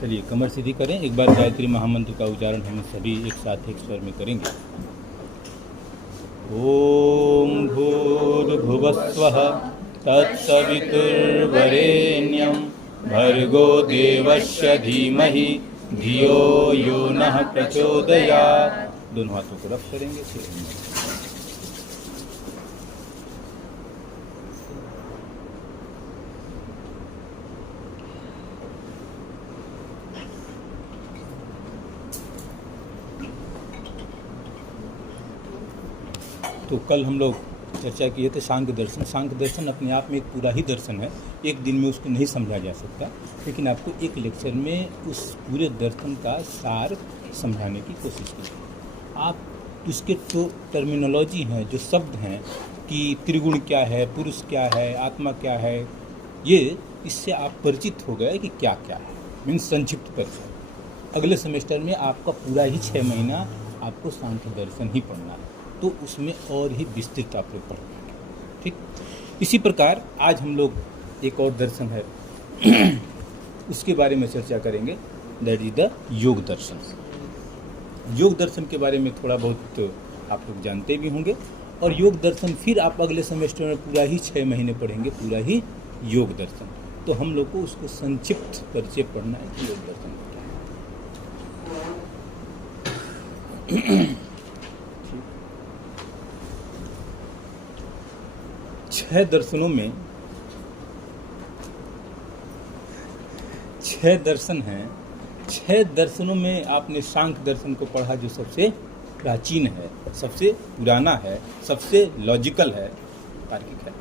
चलिए कमर सीधी करें, एक बार गायत्री महामंत्र का उच्चारण हम सभी एक साथ एक स्वर में करेंगे। ओम भूर्भुवस्वः तत्सवितुर्वरेण्यं भर्गो देवस्य धीमहि धियो यो नः प्रचोदयात्। दोनों हाथों को रब करेंगे। तो कल हम लोग चर्चा किए थे सांख्य दर्शन। सांख्य दर्शन अपने आप में एक पूरा ही दर्शन है, एक दिन में उसको नहीं समझा जा सकता, लेकिन आपको एक लेक्चर में उस पूरे दर्शन का सार समझाने की कोशिश की। आप उसके तो टर्मिनोलॉजी हैं, जो शब्द हैं कि त्रिगुण क्या है, पुरुष क्या है, आत्मा क्या है, ये इससे आप परिचित हो गए कि क्या क्या है, मीन्स संक्षिप्त परिचय। अगले सेमेस्टर में आपका पूरा ही 6 महीना आपको सांख्य दर्शन ही पढ़ना है, तो उसमें और ही विस्तृत आप लोग पढ़ पाएंगे। ठीक, इसी प्रकार आज हम लोग एक और दर्शन है उसके बारे में चर्चा करेंगे, दैट इज द योग दर्शन। योग दर्शन के बारे में थोड़ा बहुत आप लोग जानते भी होंगे, और योग दर्शन फिर आप अगले सेमेस्टर में पूरा ही 6 महीने पढ़ेंगे, पूरा ही योग दर्शन। तो हम लोग को उसको संक्षिप्त परिचय पढ़ना है कि योग दर्शन क्या है। 6 दर्शनों में 6 दर्शन हैं। 6 दर्शनों में आपने सांख्य दर्शन को पढ़ा, जो सबसे प्राचीन है, सबसे पुराना है, सबसे लॉजिकल है, तार्किक है।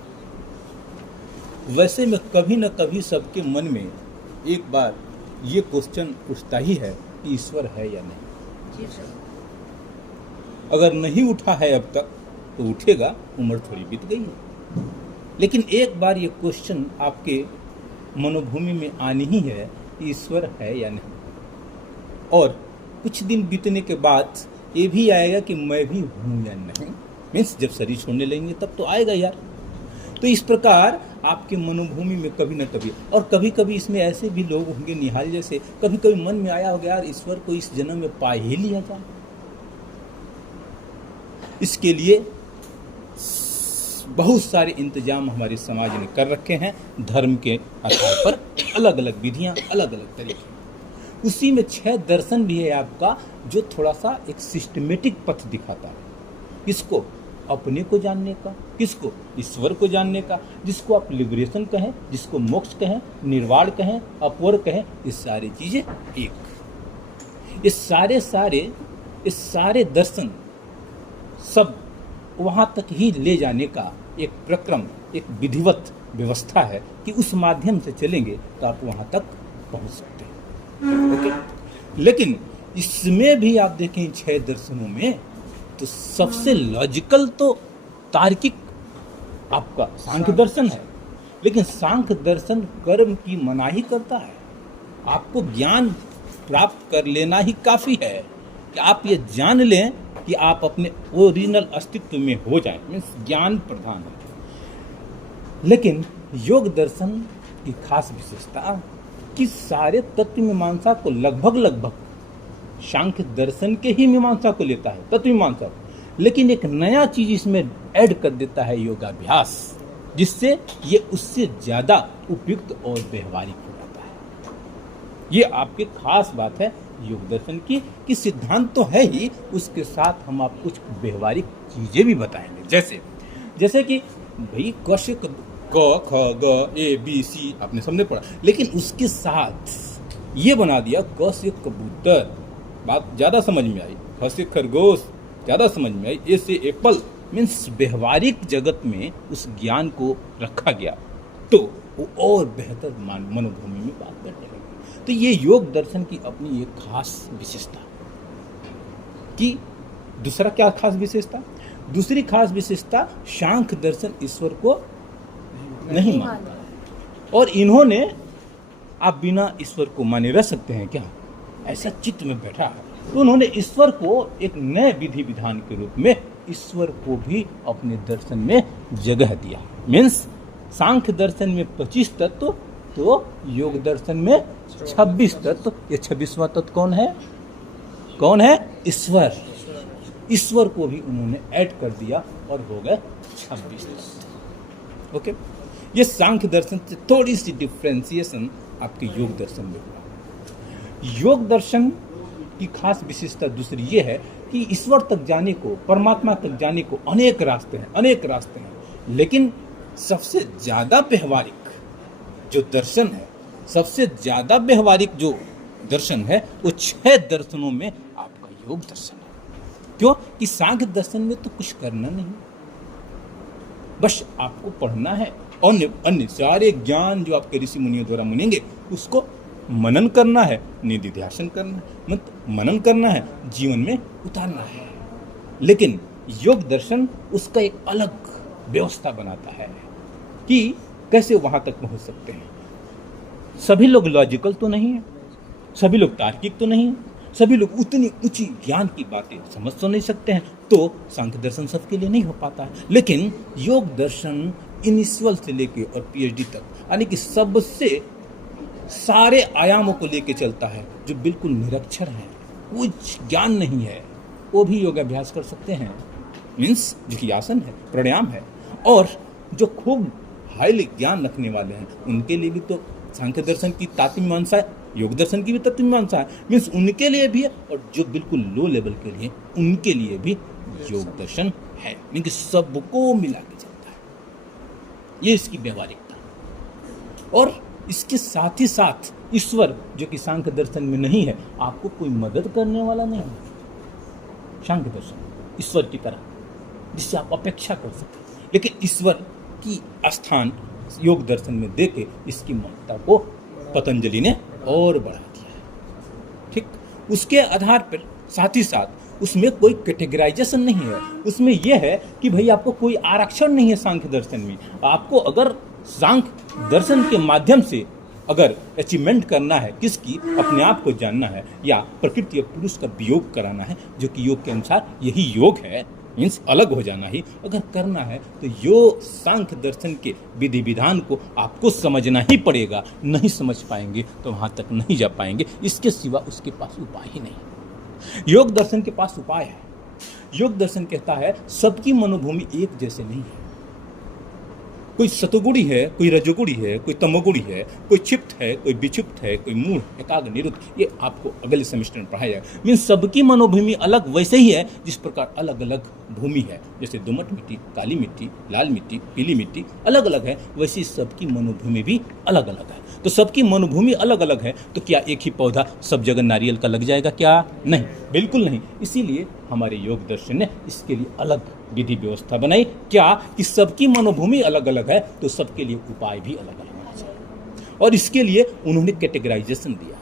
वैसे में कभी न कभी सबके मन में एक बार ये क्वेश्चन उठता ही है कि ईश्वर है या नहीं। अगर नहीं उठा है अब तक तो उठेगा, उम्र थोड़ी बीत गई है। लेकिन एक बार ये क्वेश्चन आपके मनोभूमि में आनी ही है कि ईश्वर है या नहीं। और कुछ दिन बीतने के बाद ये भी आएगा कि मैं भी हूँ या नहीं, मीन्स जब शरीर छोड़ने लगेंगे तब तो आएगा यार। तो इस प्रकार आपके मनोभूमि में कभी न कभी, और कभी कभी इसमें ऐसे भी लोग होंगे निहाल जैसे, कभी कभी मन में आया होगा यार ईश्वर को इस जन्म में पा ही लिया जाए। इसके लिए बहुत सारे इंतजाम हमारे समाज ने कर रखे हैं, धर्म के आधार पर अलग अलग विधियां, अलग अलग तरीके। उसी में 6 दर्शन भी है आपका, जो थोड़ा सा एक सिस्टमेटिक पथ दिखाता है। किसको? अपने को जानने का, किसको? ईश्वर को जानने का, जिसको आप लिबरेशन कहें, जिसको मोक्ष कहें, निर्वाण कहें, अपवर कहें, ये सारी चीजें एक। ये सारे दर्शन सब वहाँ तक ही ले जाने का एक प्रक्रम, एक विधिवत व्यवस्था है कि उस माध्यम से चलेंगे तो आप वहाँ तक पहुँच सकते हैं। ओके? लेकिन इसमें भी आप देखें 6 दर्शनों में तो सबसे लॉजिकल तो तार्किक आपका सांख्य दर्शन है। लेकिन सांख्य दर्शन कर्म की मनाही करता है। आपको ज्ञान प्राप्त कर लेना ही काफ़ी है कि आप ये जान लें कि आप अपने ओरिजिनल अस्तित्व में हो जाएं, मीन्स ज्ञान प्रधान है। लेकिन योग दर्शन की खास विशेषता कि सारे तत्व मीमांसा को लगभग सांख्य दर्शन के ही मीमांसा को लेता है, तत्व मीमांसा, लेकिन एक नया चीज इसमें ऐड कर देता है, योगाभ्यास, जिससे ये उससे ज्यादा उपयुक्त और व्यवहारिक हो जाता है। ये आपकी खास बात है योग दर्शन की कि सिद्धांत तो है ही, उसके साथ हम आप कुछ व्यवहारिक चीजें भी बताएंगे। जैसे कि भाई क से क ख ग ए बी सी आपने सबने पढ़ा, लेकिन उसके साथ ये बना दिया क से कबूतर, बात ज्यादा समझ में आई, ख से खरगोश ज्यादा समझ में आई, ए से एप्पल, मीन्स व्यवहारिक जगत में उस ज्ञान को रखा गया तो वो और बेहतर मनोभूमि में बात करने लगी। तो ये योग दर्शन की अपनी एक खास विशेषता कि दूसरा क्या खास विशेषता? दूसरी खास विशेषता सांख्य दर्शन ईश्वर को नहीं मानता, और इन्होंने आप बिना ईश्वर को माने रह सकते हैं क्या? ऐसा चित्त में बैठा है तो उन्होंने ईश्वर को एक नए विधि विधान के रूप में ईश्वर को भी अपने दर्शन में जगह दिया। मीन्स सांख्य दर्शन में 25 तत्व, तो योग दर्शन में 26 तत्व। ये 26वां तत्व कौन है? ईश्वर। ईश्वर को भी उन्होंने ऐड कर दिया और हो गए 26 तत्व। ओके, ये सांख्य दर्शन से थोड़ी सी डिफ्रेंसिएशन आपके योग दर्शन में हुआ। योग दर्शन की खास विशेषता दूसरी ये है कि ईश्वर तक जाने को, परमात्मा तक जाने को अनेक रास्ते हैं, लेकिन सबसे ज्यादा व्यवहारिक जो दर्शन है, सबसे ज्यादा व्यवहारिक जो दर्शन है, वो 6 दर्शनों में आपका योग दर्शन है। क्यों? कि सांख्य दर्शन में तो कुछ करना नहीं, बस आपको पढ़ना है, अन्य सारे ज्ञान जो आपके ऋषि मुनियों द्वारा मुनेंगे उसको मनन करना है, निधिध्यासन करना है, मनन करना है, जीवन में उतारना है। लेकिन योग दर्शन उसका एक अलग व्यवस्था बनाता है कि कैसे वहां तक पहुंच सकते हैं। सभी लोग लॉजिकल तो नहीं है, सभी लोग तार्किक तो नहीं है, सभी लोग उतनी ऊंची ज्ञान की बातें समझ तो नहीं सकते हैं, तो सांख्य दर्शन सबके लिए नहीं हो पाता है। लेकिन योग दर्शन इनिशियल से लेके और पीएचडी तक, यानी कि सबसे सारे आयामों को लेके चलता है। जो बिल्कुल निरक्षर है, कुछ ज्ञान नहीं है, वो भी योगाभ्यास कर सकते हैं। मीन्स जो कि आसन है, प्राणायाम है। और जो खूब हाईली ज्ञान रखने वाले हैं उनके लिए भी तो सांख्य दर्शन की तात्विक है, योग दर्शन की भी तात्विक है। मीन्स उनके लिए भी है, और जो बिल्कुल लो लेवल के लिए उनके लिए भी योग दर्शन है। मीन्स सबको मिला के चलता है, ये इसकी व्यवहारिकता। और इसके साथ ही साथ ईश्वर जो कि सांख्य दर्शन में नहीं है, आपको कोई मदद करने वाला नहीं है सांख्य दर्शन ईश्वर की तरह, जिससे आप अपेक्षा कर सकें। लेकिन ईश्वर की स्थान योग दर्शन में देके इसकी महत्ता को पतंजलि ने और बढ़ा दिया है। ठीक, उसके आधार पर साथ ही साथ उसमें कोई कैटेगराइजेशन नहीं है। उसमें यह है कि भाई आपको कोई आरक्षण नहीं है सांख्य दर्शन में। आपको अगर सांख्य दर्शन के माध्यम से अगर अचीवमेंट करना है, किसकी, अपने आप को जानना है, या प्रकृति और पुरुष का वियोग कराना है, जो कि योग के अनुसार यही योग है, मीन्स अलग हो जाना ही अगर करना है, तो योग सांख्य दर्शन के विधि विधान को आपको समझना ही पड़ेगा। नहीं समझ पाएंगे तो वहां तक नहीं जा पाएंगे। इसके सिवा उसके पास उपाय ही नहीं। योग दर्शन के पास उपाय है। योग दर्शन कहता है सबकी मनोभूमि एक जैसे नहीं है। कोई सतोगुणी है, कोई रजोगुणी है, कोई तमोगुणी है, कोई क्षिप्त है, कोई विक्षिप्त है, कोई मूढ़, एकाग्र, निरुद्ध। ये आपको अगले सेमेस्टर में पढ़ाया जाएगा। मीन्स सबकी मनोभूमि अलग वैसे ही है जिस प्रकार अलग अलग भूमि है। जैसे दोमट मिट्टी, काली मिट्टी, लाल मिट्टी, पीली मिट्टी अलग अलग है, वैसे सबकी मनोभूमि भी अलग अलग है। तो सबकी मनोभूमि अलग अलग है, तो क्या एक ही पौधा सब जगह नारियल का लग जाएगा? क्या नहीं, बिल्कुल नहीं। इसीलिए हमारे योग दर्शन ने इसके लिए अलग विधि व्यवस्था बनाई। क्या कि सबकी मनोभूमि अलग अलग है, तो सबके लिए उपाय भी अलग अलग होना चाहिए। और इसके लिए उन्होंने कैटेगराइजेशन दिया।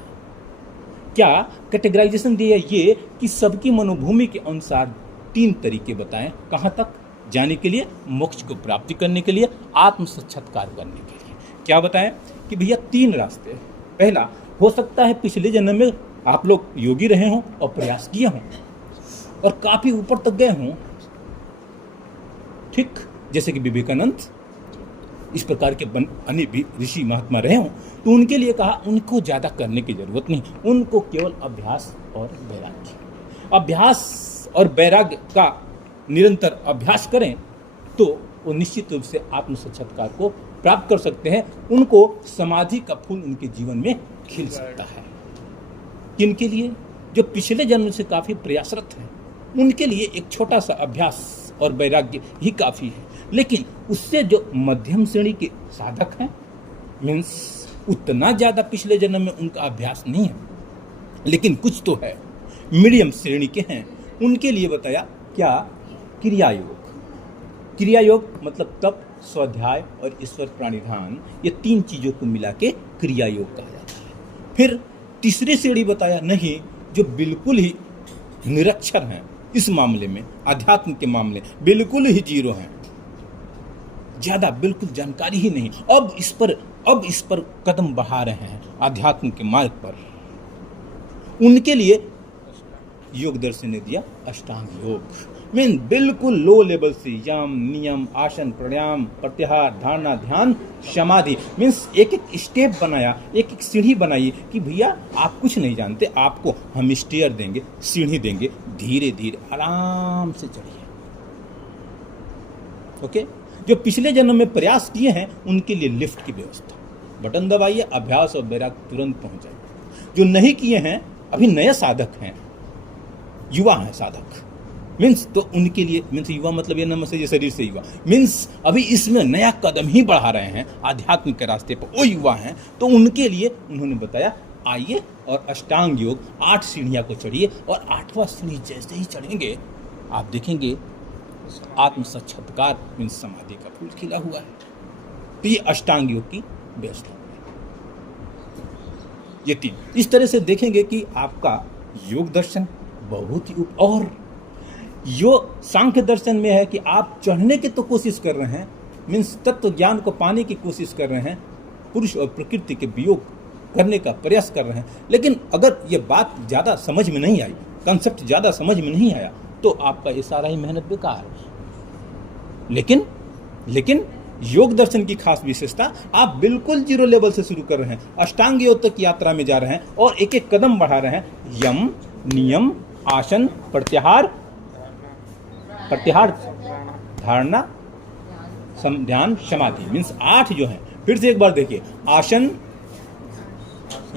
क्या कैटेगराइजेशन दिया? ये कि सबकी मनोभूमि के अनुसार 3 तरीके बताएं। कहाँ तक जाने के लिए? मोक्ष को प्राप्ति करने के लिए, आत्म साक्षात्कार करने के लिए। क्या बताएं? कि भैया 3 रास्ते। पहला, हो सकता है पिछले जन्म में आप लोग योगी रहे हों और प्रयास किए हों और काफी ऊपर तक गए हों। ठीक, जैसे कि विवेकानंद, इस प्रकार के अन्य भी ऋषि महात्मा रहे हों, तो उनके लिए कहा उनको ज़्यादा करने की जरूरत नहीं, उनको केवल अभ्यास और वैराग्य, अभ्यास और वैराग्य का निरंतर अभ्यास करें तो वो निश्चित रूप से आत्म साक्षात्कार को प्राप्त कर सकते हैं। उनको समाधि का फूल उनके जीवन में खिल सकता है। किनके लिए? जो पिछले जन्म से काफ़ी प्रयासरत हैं, उनके लिए एक छोटा सा अभ्यास और वैराग्य ही काफ़ी है। लेकिन उससे जो मध्यम श्रेणी के साधक हैं, मीन्स उतना ज़्यादा पिछले जन्म में उनका अभ्यास नहीं है, लेकिन कुछ तो है, मीडियम श्रेणी के हैं, उनके लिए बताया क्या? क्रिया योग। क्रिया योग मतलब तप, स्वाध्याय और ईश्वर प्राणिधान, ये 3 चीज़ों को मिला के क्रिया योग कहा जाता है। फिर तीसरी श्रेणी बताया नहीं, जो बिल्कुल ही निरक्षर हैं, इस मामले में, अध्यात्म के मामले बिल्कुल ही जीरो हैं, ज्यादा बिल्कुल जानकारी ही नहीं, अब इस पर कदम बढ़ा रहे हैं आध्यात्म के मार्ग पर। उनके लिए योग दर्शन ने दिया अष्टांग योग। मीन बिल्कुल लो लेवल से यम, नियम, आसन, प्राणायाम, प्रत्याहार, धारणा, ध्यान, समाधि, मीन्स एक एक स्टेप बनाया, एक एक सीढ़ी बनाई कि भैया आप कुछ नहीं जानते, आपको हम स्टेयर देंगे, सीढ़ी देंगे, धीरे धीरे आराम से चढ़िए। ओके, जो पिछले जन्म में प्रयास किए हैं उनके लिए लिफ्ट की व्यवस्था, बटन दबाइए, अभ्यास और वैराग तुरंत पहुंच जाएगा। जो नहीं किए हैं, अभी नए साधक हैं, युवा हैं साधक, मीन्स तो उनके लिए, मीन्स युवा मतलब ये न से शरीर से युवा, मीन्स अभी इसमें नया कदम ही बढ़ा रहे हैं आध्यात्मिक के रास्ते पर, वो युवा हैं, तो उनके लिए उन्होंने बताया आइए और अष्टांग योग 8 सीढ़ियां को चढ़िए, और 8वां सीढ़ी जैसे ही चढ़ेंगे आप देखेंगे आत्म साक्षात्कार मीन्स समाधि का फूल खिला हुआ है। तो ये अष्टांग योग की व्यवस्था, ये 3 इस तरह से देखेंगे कि आपका योग दर्शन बहुत ही और योग सांख्य दर्शन में है कि आप चढ़ने की तो कोशिश कर रहे हैं, मीन्स तत्व ज्ञान को पाने की कोशिश कर रहे हैं, पुरुष और प्रकृति के वियोग करने का प्रयास कर रहे हैं, लेकिन अगर ये बात ज़्यादा समझ में नहीं आई, कंसेप्ट ज़्यादा समझ में नहीं आया, तो आपका ये सारा ही मेहनत बेकार है। लेकिन योग दर्शन की खास विशेषता, आप बिल्कुल जीरो लेवल से शुरू कर रहे हैं, अष्टांग योग तक यात्रा में जा रहे हैं और एक एक कदम बढ़ा रहे हैं। यम, नियम, आसन, प्रत्याहार, धारणा, ध्यान, समाधि, मीन्स 8 जो है। फिर से एक बार देखिए, आसन,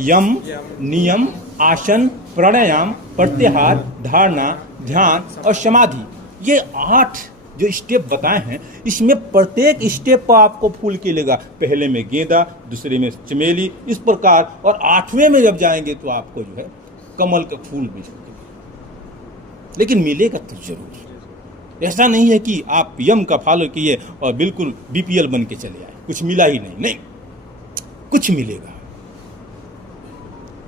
यम, नियम, आसन, प्राणायाम, प्रत्याहार, धारणा, ध्यान और समाधि, ये 8 जो स्टेप बताए हैं, इसमें प्रत्येक स्टेप पर आपको फूल खिलेगा। पहले में गेंदा, दूसरे में चमेली, इस प्रकार, और 8वें में जब जाएंगे तो आपको जो है कमल का फूल मिलेगा। लेकिन मिलेगा तो जरूर, ऐसा नहीं है कि आप यम का फॉलो किए और बिल्कुल बीपीएल बन के चले आए, कुछ मिला ही नहीं, कुछ मिलेगा।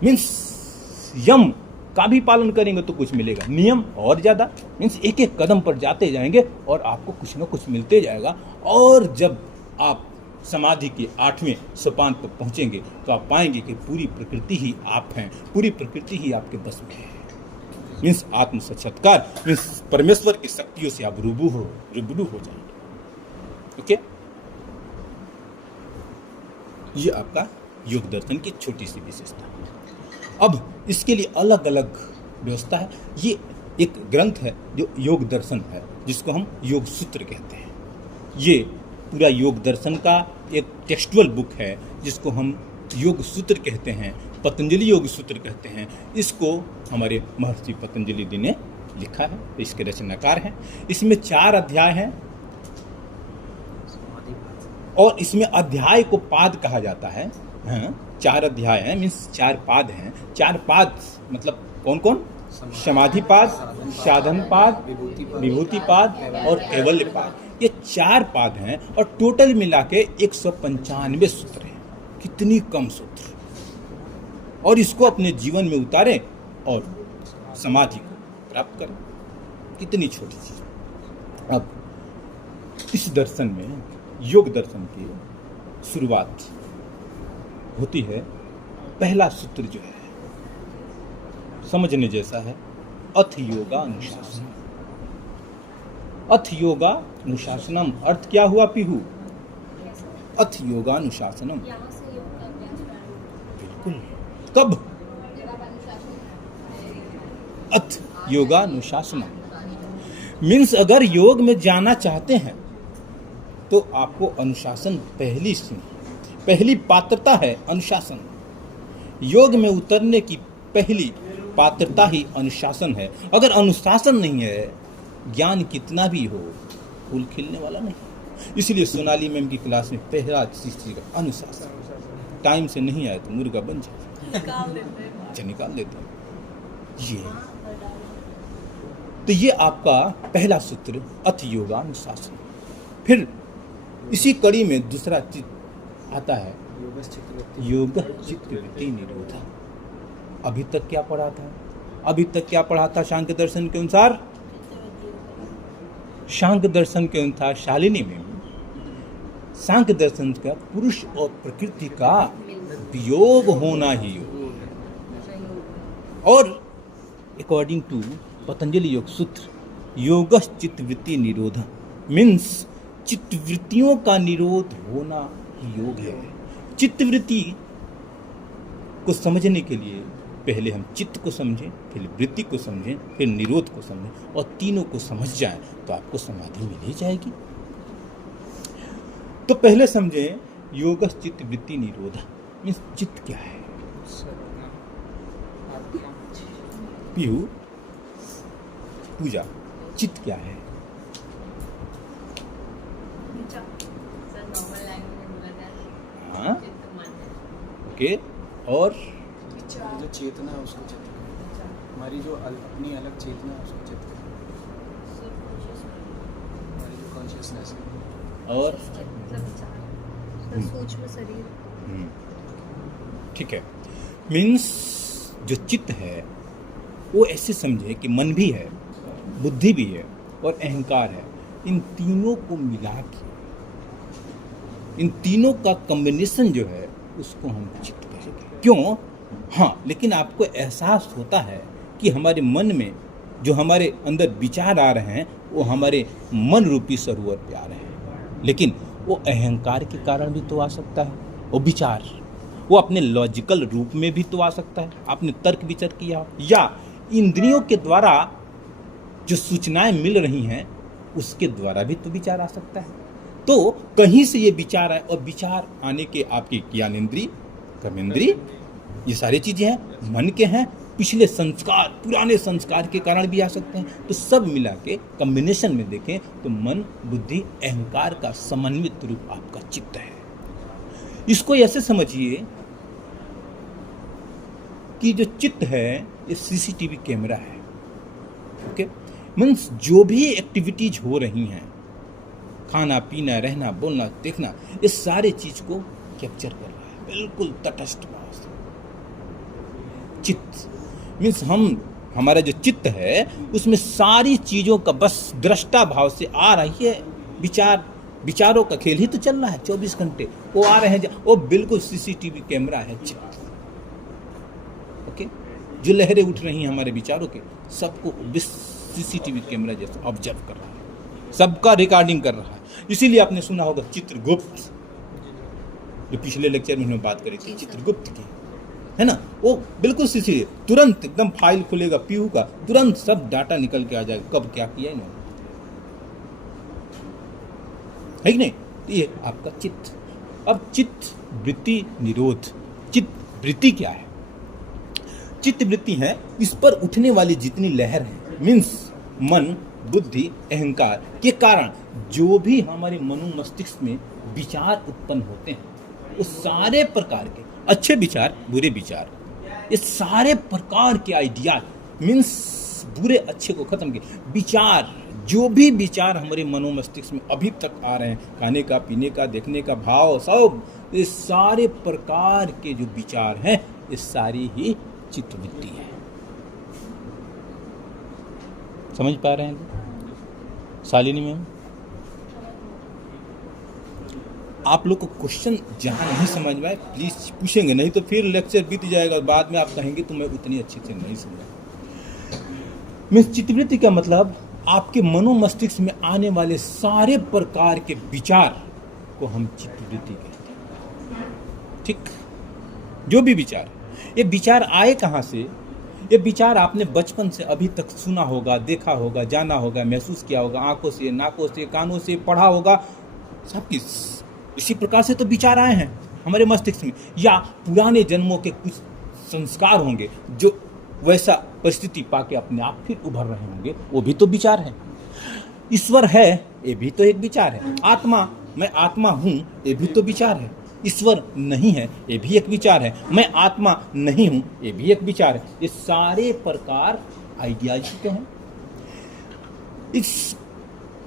मीन्स यम का भी पालन करेंगे तो कुछ मिलेगा, नियम और ज़्यादा, मीन्स एक एक कदम पर जाते जाएंगे और आपको कुछ ना कुछ मिलते जाएगा। और जब आप समाधि के 8वें सोपान पर पहुंचेंगे तो आप पाएंगे कि पूरी प्रकृति ही आप हैं, पूरी प्रकृति ही आपके बस में है। मीन्स आत्म साक्षात्कार, मीन्स परमेश्वर की शक्तियों से आप रूबरू हो जाएंगे। ओके, ये आपका योग दर्शन की छोटी सी विशेषता है। अब इसके लिए अलग अलग व्यवस्था है। ये एक ग्रंथ है जो योग दर्शन है, जिसको हम योग सूत्र कहते हैं। ये पूरा योग दर्शन का एक टेक्सटुअल बुक है, जिसको हम योग सूत्र कहते हैं, पतंजलि योग सूत्र कहते हैं। इसको हमारे महर्षि पतंजलि जी ने लिखा है, इसके रचनाकार हैं। इसमें 4 अध्याय हैं और इसमें अध्याय को पाद कहा जाता है। 4 अध्याय हैं, मीन्स 4 पाद हैं। 4 पाद मतलब कौन कौन? समाधि पाद, साधन पाद, विभूति पाद और कैवल्य पाद। ये 4 पाद हैं और टोटल मिला के 195 सूत्र हैं। कितनी कम सूत्र, और इसको अपने जीवन में उतारें और समाधि को प्राप्त करें। कितनी छोटी चीज। अब इस दर्शन में, योग दर्शन की शुरुआत होती है, पहला सूत्र जो है समझने जैसा है, अथ योगा अनुशासन। अथ योगा अनुशासनम, अर्थ क्या हुआ पीहू? अथ योगा अनुशासनम। बिल्कुल, कब? अथ योगा अनुशासनम मीन्स अगर योग में जाना चाहते हैं तो आपको अनुशासन पहली पात्रता है। अनुशासन, योग में उतरने की पहली पात्रता ही अनुशासन है। अगर अनुशासन नहीं है, ज्ञान कितना भी हो, फूल खिलने वाला नहीं। इसलिए सोनाली मैम की क्लास में पहला चीज अनुशासन। टाइम से नहीं आए तो मुर्गा बन जाए, निकाल देते हैं। ये तो ये आपका पहला सूत्र, अथ योगा अनुशासन। फिर इसी कड़ी में दूसरा चीज आता है, योग चित्तवृत्ति निरोधा। अभी तक क्या पढ़ा था? सांख्य दर्शन के अनुसार, सांख्य दर्शन के अनुसार शालिनी में सांख्य दर्शन का पुरुष और प्रकृति का वियोग होना ही योग। और अकॉर्डिंग टू पतंजलि योग सूत्र, योगः चित्तवृत्ति निरोध मीन्स चित्तवृत्तियों का निरोध होना ही योग है। चित्तवृत्ति को समझने के लिए पहले हम चित्त को समझें, फिर वृत्ति को समझें, फिर निरोध को समझें, और तीनों को समझ जाएं तो आपको समाधि मिल ही जाएगी। तो पहले समझें योगः चित्त वृत्ति निरोध मीन्स चित्त क्या है। पीहू पूजा, चित्त क्या है? हाँ, ओके। और जो चेतना है उसको चित्त कहते हैं। हमारी जो अपनी अलग चेतना है उसको चित्त कहते हैं। हमारी जो कॉन्शियसनेस है। और सूक्ष्म शरीर। ठीक है, मीन्स जो चित्त है वो ऐसे समझे कि मन भी है, बुद्धि भी है और अहंकार है। इन तीनों को मिला के, इन तीनों का कॉम्बिनेशन जो है उसको हम चित्त कहेंगे। क्यों? हाँ, लेकिन आपको एहसास होता है कि हमारे मन में जो हमारे अंदर विचार आ रहे हैं वो हमारे मन रूपी सरोवर पे आ रहे हैं, लेकिन वो अहंकार के कारण भी तो आ सकता है। वो विचार वो अपने लॉजिकल रूप में भी तो आ सकता है, आपने तर्क विचार किया, या इंद्रियों के द्वारा जो सूचनाएं मिल रही हैं उसके द्वारा भी तो विचार आ सकता है। तो कहीं से ये विचार आए, और विचार आने के आपके ज्ञानेंद्रिय, कर्मेंद्रिय, ये सारी चीजें हैं, मन के हैं, पिछले संस्कार, पुराने संस्कार के कारण भी आ सकते हैं। तो सब मिला के कॉम्बिनेशन में देखें तो मन, बुद्धि, अहंकार का समन्वित रूप आपका चित्त है। इसको ऐसे समझिए कि जो चित्त है ये सीसीटीवी कैमरा है। ओके, मीन्स जो भी एक्टिविटीज हो रही हैं, खाना पीना, रहना, बोलना, देखना, इस सारे चीज को कैप्चर कर रहा है, बिल्कुल तटस्थ भाव से। चित्त मीन्स हमारा जो चित्त है उसमें सारी चीजों का बस दृष्टा भाव से आ रही है। विचारों का खेल ही तो चल रहा है 24 घंटे, वो आ रहे हैं, वो बिल्कुल सीसीटीवी कैमरा है चित्त। ओके, जो लहरें उठ रही हैं हमारे विचारों के, सबको सीसीटीवी कैमरा जैसा ऑब्जर्व कर रहा है, सबका रिकॉर्डिंग कर रहा है। इसीलिए आपने सुना होगा चित्रगुप्त, जो पिछले लेक्चर में हमने बात करी थी चित्रगुप्त की, है ना, वो बिल्कुल सीसीटीवी, तुरंत एकदम फाइल खुलेगा पीहू का, तुरंत सब डाटा निकल के आ जाएगा, कब क्या किया इन्होंने, है कि नहीं। ये आपका चित्त। अब चित्त वृत्ति निरोध, चित्त वृत्ति क्या है? चित्त वृत्ति है इस पर उठने वाली जितनी लहर है, मीन्स मन, बुद्धि, अहंकार के कारण जो भी हमारे मनो मस्तिष्क में विचार उत्पन्न होते हैं, वो सारे प्रकार के अच्छे विचार, बुरे विचार, ये सारे प्रकार के आइडिया, मीन्स बुरे अच्छे को खत्म किए विचार, जो भी विचार हमारे मनो मस्तिष्क में अभी तक आ रहे हैं, खाने का, पीने का, देखने का भाव, सब ये सारे प्रकार के जो विचार हैं, ये सारी ही चित्तवृत्ति है। समझ पा रहे हैं शालिनी मैम? आप लोग को क्वेश्चन जहां नहीं समझ में आए प्लीज पूछेंगे, नहीं तो फिर लेक्चर बीत जाएगा, बाद में आप कहेंगे तो मैं उतनी अच्छी से नहीं समझा। मीन्स चित्तवृत्ति का मतलब आपके मनो मस्तिष्क में आने वाले सारे प्रकार के विचार को हम चित्तवृत्ति कहते हैं। ठीक, जो भी विचार, ये विचार आए कहाँ से? ये विचार आपने बचपन से अभी तक सुना होगा, देखा होगा, जाना होगा, महसूस किया होगा, आंखों से, नाकों से, कानों से पढ़ा होगा, सब किस इसी प्रकार से तो विचार आए हैं हमारे मस्तिष्क में, या पुराने जन्मों के कुछ संस्कार होंगे जो वैसा परिस्थिति पाके अपने आप फिर उभर रहे होंगे, वो भी तो विचार है। ईश्वर है, ये भी तो एक विचार है। आत्मा, मैं आत्मा हूं, ये भी तो विचार है। ईश्वर नहीं है, ये भी एक विचार है। मैं आत्मा नहीं हूं, ये भी एक विचार है। ये सारे प्रकार आइडियाज के हैं। इस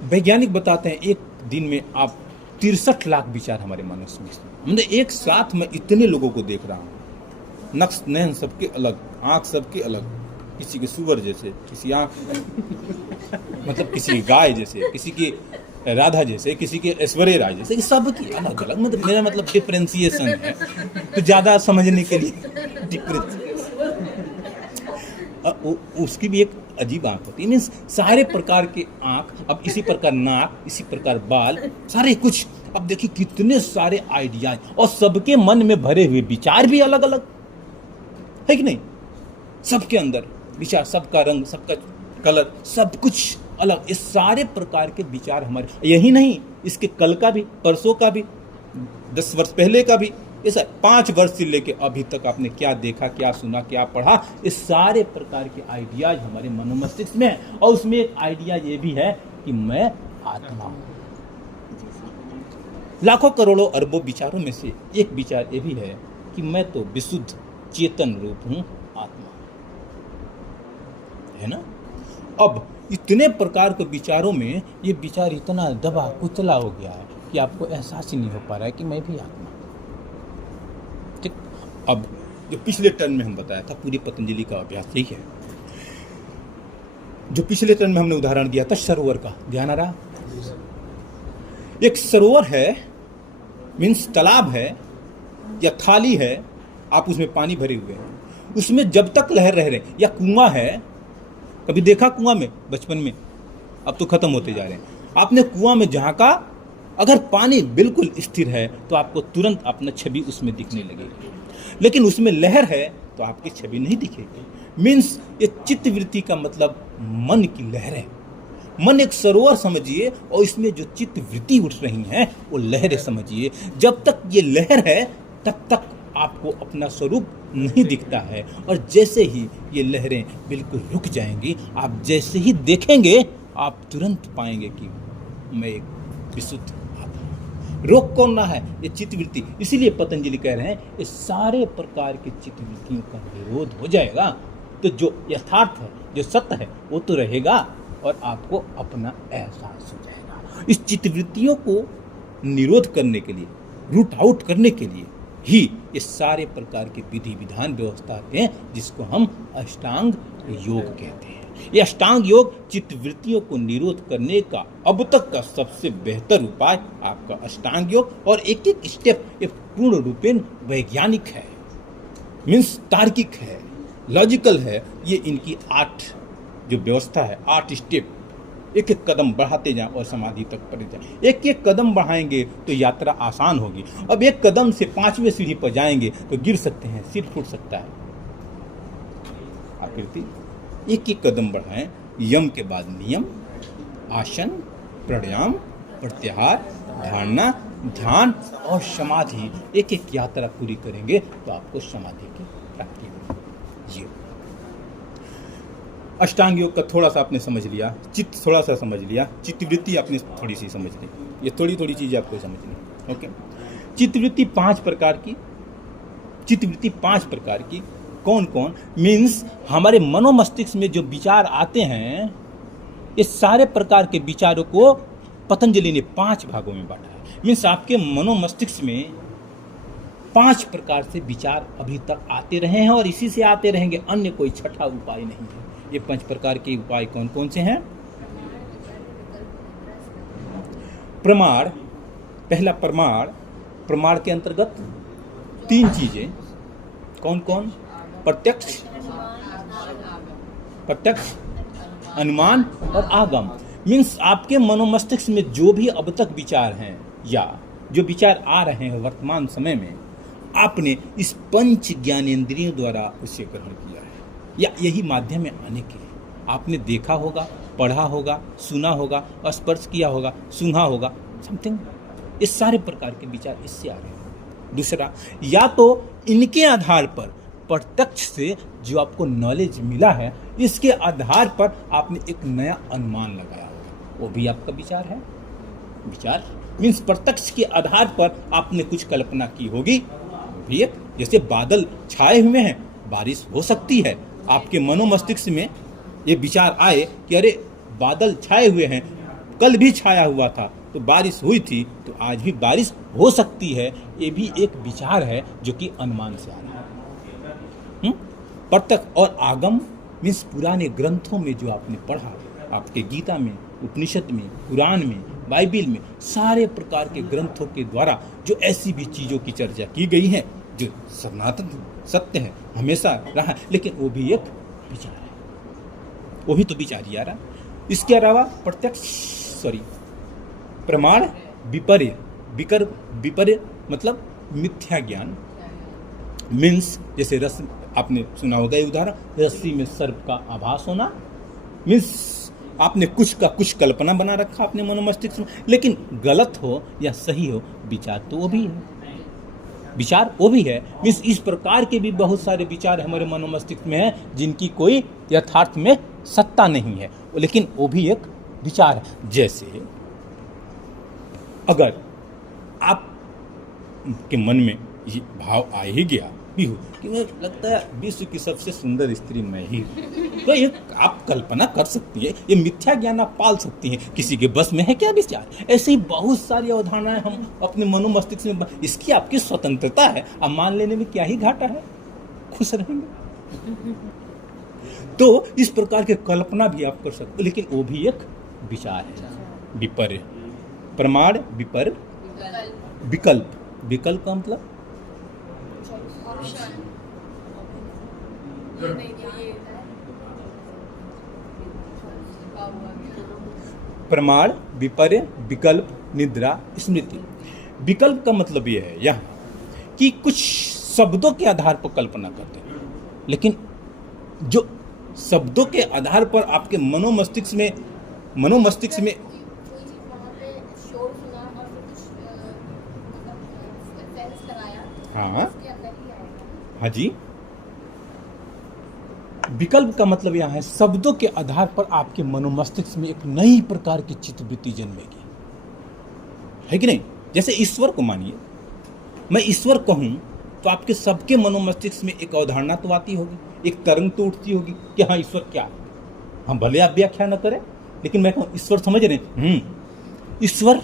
वैज्ञानिक बताते हैं एक दिन में आप 63 लाख विचार हमारे मनुष्य में, मतलब एक साथ मैं इतने लोगों को देख रहा हूँ, नक्श नयन सबके अलग, आंख सबके अलग, किसी के सुअर जैसे, किसी आंख मतलब किसी गाय जैसे, किसी की राधा जैसे, किसी के ऐश्वर्य राय जैसे, सबकी अलग अलग, मतलब मेरा मतलब डिफरेंशिएशन है, तो ज्यादा समझने के लिए डिफरेंस। उसकी भी एक अजीब आंख होती है, मीन्स सारे प्रकार के आंख, अब इसी प्रकार नाक, इसी प्रकार बाल, सारे कुछ। अब देखिए कितने सारे आइडियाज, और सबके मन में भरे हुए विचार भी अलग अलग है कि नहीं। सबके अंदर विचार, सबका रंग, सबका कलर, सब कुछ अलग। इस सारे प्रकार के विचार हमारे, यही नहीं, इसके कल का भी, परसों का भी, 10 वर्ष पहले का भी, ऐसा 5 वर्ष से लेके अभी तक आपने क्या देखा, क्या सुना, क्या पढ़ा, इस सारे प्रकार के आइडियाज हमारे मनोमस्तिष्क में है। और उसमें एक आइडिया ये भी है कि मैं आत्मा हूं। लाखों करोड़ों अरबों विचारों में से एक विचार ये भी है कि मैं तो विशुद्ध चेतन रूप हूं, आत्मा है ना। अब इतने प्रकार के विचारों में ये विचार इतना दबा कुचला हो गया है कि आपको एहसास ही नहीं हो पा रहा है कि मैं भी आत्मा। ठीक, अब जो पिछले टर्न में हम बताया था, पूरी पतंजलि का अभ्यास यही है। जो पिछले टर्न में हमने उदाहरण दिया था सरोवर का, ध्यान आ रहा। एक सरोवर है, मीन्स तालाब है या थाली है, आप उसमें पानी भरे हुए हैं, उसमें जब तक लहर रह रहे, या कुआं है, कभी देखा कुआं में बचपन में, अब तो खत्म होते जा रहे हैं, आपने कुआं में झांका, अगर पानी बिल्कुल स्थिर है तो आपको तुरंत अपना छवि उसमें दिखने लगेगी, लेकिन उसमें लहर है तो आपकी छवि नहीं दिखेगी। मीन्स ये चित्तवृत्ति का मतलब मन की लहर है। मन एक सरोवर समझिए, और इसमें जो चित्तवृत्ति उठ रही हैं वो लहरें समझिए। जब तक ये लहर है तब तक आपको अपना स्वरूप नहीं दिखता है, और जैसे ही ये लहरें बिल्कुल रुक जाएंगी, आप जैसे ही देखेंगे आप तुरंत पाएंगे कि मैं एक विशुद्ध आत्मा। रोक कौन रहा है? ये चित्तवृत्ति। इसीलिए पतंजलि कह रहे हैं इस सारे प्रकार की चित्तवृत्तियों का निरोध हो जाएगा तो जो यथार्थ है, जो सत्य है, वो तो रहेगा और आपको अपना एहसास हो जाएगा। इस चित्तवृत्तियों को निरोध करने के लिए, रूट आउट करने के लिए ही ये सारे प्रकार के विधि विधान व्यवस्था हैं, जिसको हम अष्टांग योग कहते हैं। ये अष्टांग योग चित्तवृत्तियों को निरोध करने का अब तक का सबसे बेहतर उपाय आपका अष्टांग योग, और एक एक स्टेप ये पूर्ण रूपेण वैज्ञानिक है, मीन्स तार्किक है, लॉजिकल है। ये इनकी 8 जो व्यवस्था है, 8 स्टेप, एक एक कदम बढ़ाते जाएं और समाधि तक पहुंच जाएं। एक एक कदम बढ़ाएंगे तो यात्रा आसान होगी। अब एक कदम से 5वें सीढ़ी पर जाएंगे तो गिर सकते हैं, सिर फूट सकता है। आकृति एक एक कदम बढ़ाएं, यम के बाद नियम, आसन, प्राणायाम, प्रत्याहार, धारणा, ध्यान और समाधि, एक एक यात्रा पूरी करेंगे तो आपको समाधि की प्राप्ति होगी। ये अष्टांग योग का थोड़ा सा आपने समझ लिया, चित्त थोड़ा सा समझ लिया, चित्तवृत्ति आपने थोड़ी सी समझ ली, ये थोड़ी थोड़ी चीजें आपको समझनी। ओके, चित्तवृत्ति 5 प्रकार की, चित्तवृत्ति 5 प्रकार की कौन कौन? मीन्स हमारे मनोमस्तिष्क में जो विचार आते हैं, ये सारे प्रकार के विचारों को पतंजलि ने 5 भागों में बांटा है। मीन्स आपके मनोमस्तिष्क में 5 प्रकार से विचार अभी तक आते रहे हैं और इसी से आते रहेंगे, अन्य कोई छठा उपाय नहीं है। ये 5 प्रकार के उपाय कौन कौन से हैं? प्रमाण, पहला प्रमाण, प्रमाण के अंतर्गत 3 चीजें, कौन कौन? प्रत्यक्ष, प्रत्यक्ष, अनुमान और आगम। मीन्स आपके मनोमस्तिष्क में जो भी अब तक विचार हैं या जो विचार आ रहे हैं वर्तमान समय में, आपने इस 5 ज्ञानेंद्रियों द्वारा उसे ग्रहण किया है, या यही माध्यम में आने के लिए आपने देखा होगा, पढ़ा होगा, सुना होगा, स्पर्श किया होगा, सुना होगा, समथिंग। इस सारे प्रकार के विचार इससे आ रहे हैं। दूसरा, या तो इनके आधार पर प्रत्यक्ष से जो आपको नॉलेज मिला है, इसके आधार पर आपने एक नया अनुमान लगाया होगा, वो भी आपका विचार है। विचार मीन्स प्रत्यक्ष के आधार पर आपने कुछ कल्पना की होगी, भी एक, जैसे बादल छाए हुए हैं, बारिश हो सकती है। आपके मनोमस्तिष्क में ये विचार आए कि अरे बादल छाए हुए हैं, कल भी छाया हुआ था तो बारिश हुई थी, तो आज भी बारिश हो सकती है। ये भी एक विचार है जो कि अनुमान से आ रहा है। प्रत्यक्ष और आगम मीन्स पुराने ग्रंथों में जो आपने पढ़ा, आपके गीता में, उपनिषद में, कुरान में, बाइबिल में, सारे प्रकार के ग्रंथों के द्वारा जो ऐसी भी चीज़ों की चर्चा की गई है जो सनातन सत्य है, हमेशा रहा, लेकिन वो भी एक विचार है। वो भी तो विचार ही आ रहा। इसके अलावा प्रमाण विपर्य, विपर्य मतलब मिथ्या ज्ञान। मीन्स जैसे रस, आपने सुना होगा ये उदाहरण, रस्सी में सर्प का आभास होना। मीन्स आपने कुछ का कुछ कल्पना बना रखा अपने मनोमस्तिष्क में, लेकिन गलत हो या सही हो, विचार तो वो भी है, विचार वो भी है। मीन्स इस प्रकार के भी बहुत सारे विचार हमारे मनोमस्तिष्क में हैं जिनकी कोई यथार्थ में सत्ता नहीं है, लेकिन वो भी एक विचार है। जैसे अगर आप के मन में ये भाव आ ही गया भी हो कि मुझे लगता है विश्व की सबसे सुंदर स्त्री मैं ही हूं, तो ये आप कल्पना कर सकती है, ये मिथ्या ज्ञान आप पाल सकती हैं। किसी के बस में है क्या विचार? ऐसे ही बहुत सारी अवधारणाएं हम अपने मनोमस्तिष्क में, इसकी आपकी स्वतंत्रता है, अब मान लेने में क्या ही घाटा है, खुश रहेंगे। तो इस प्रकार की कल्पना भी आप कर सकते, लेकिन वो भी एक विचार है। विपर्य, प्रमाण विपर्य, विकल्प, विकल्प का मतलब प्रमाण विपर्य, विकल्प, निद्रा, स्मृति। विकल्प का मतलब यह है यहाँ कि कुछ शब्दों के आधार पर कल्पना करते हैं, लेकिन जो शब्दों के आधार पर आपके मनोमस्तिष्क में हाँ जी, विकल्प का मतलब यह है शब्दों के आधार पर आपके मनोमस्तिष्क में एक नई प्रकार की चित्तवृत्ति जन्मेगी, है कि नहीं? जैसे ईश्वर को मानिए, मैं ईश्वर कहूं तो आपके सबके मनोमस्तिष्क में एक अवधारणा तो आती होगी, एक तरंग तो उठती होगी कि हाँ ईश्वर क्या है। हम भले आप व्याख्या न करें, लेकिन मैं कहूँ ईश्वर समझ रहे हैं, ईश्वर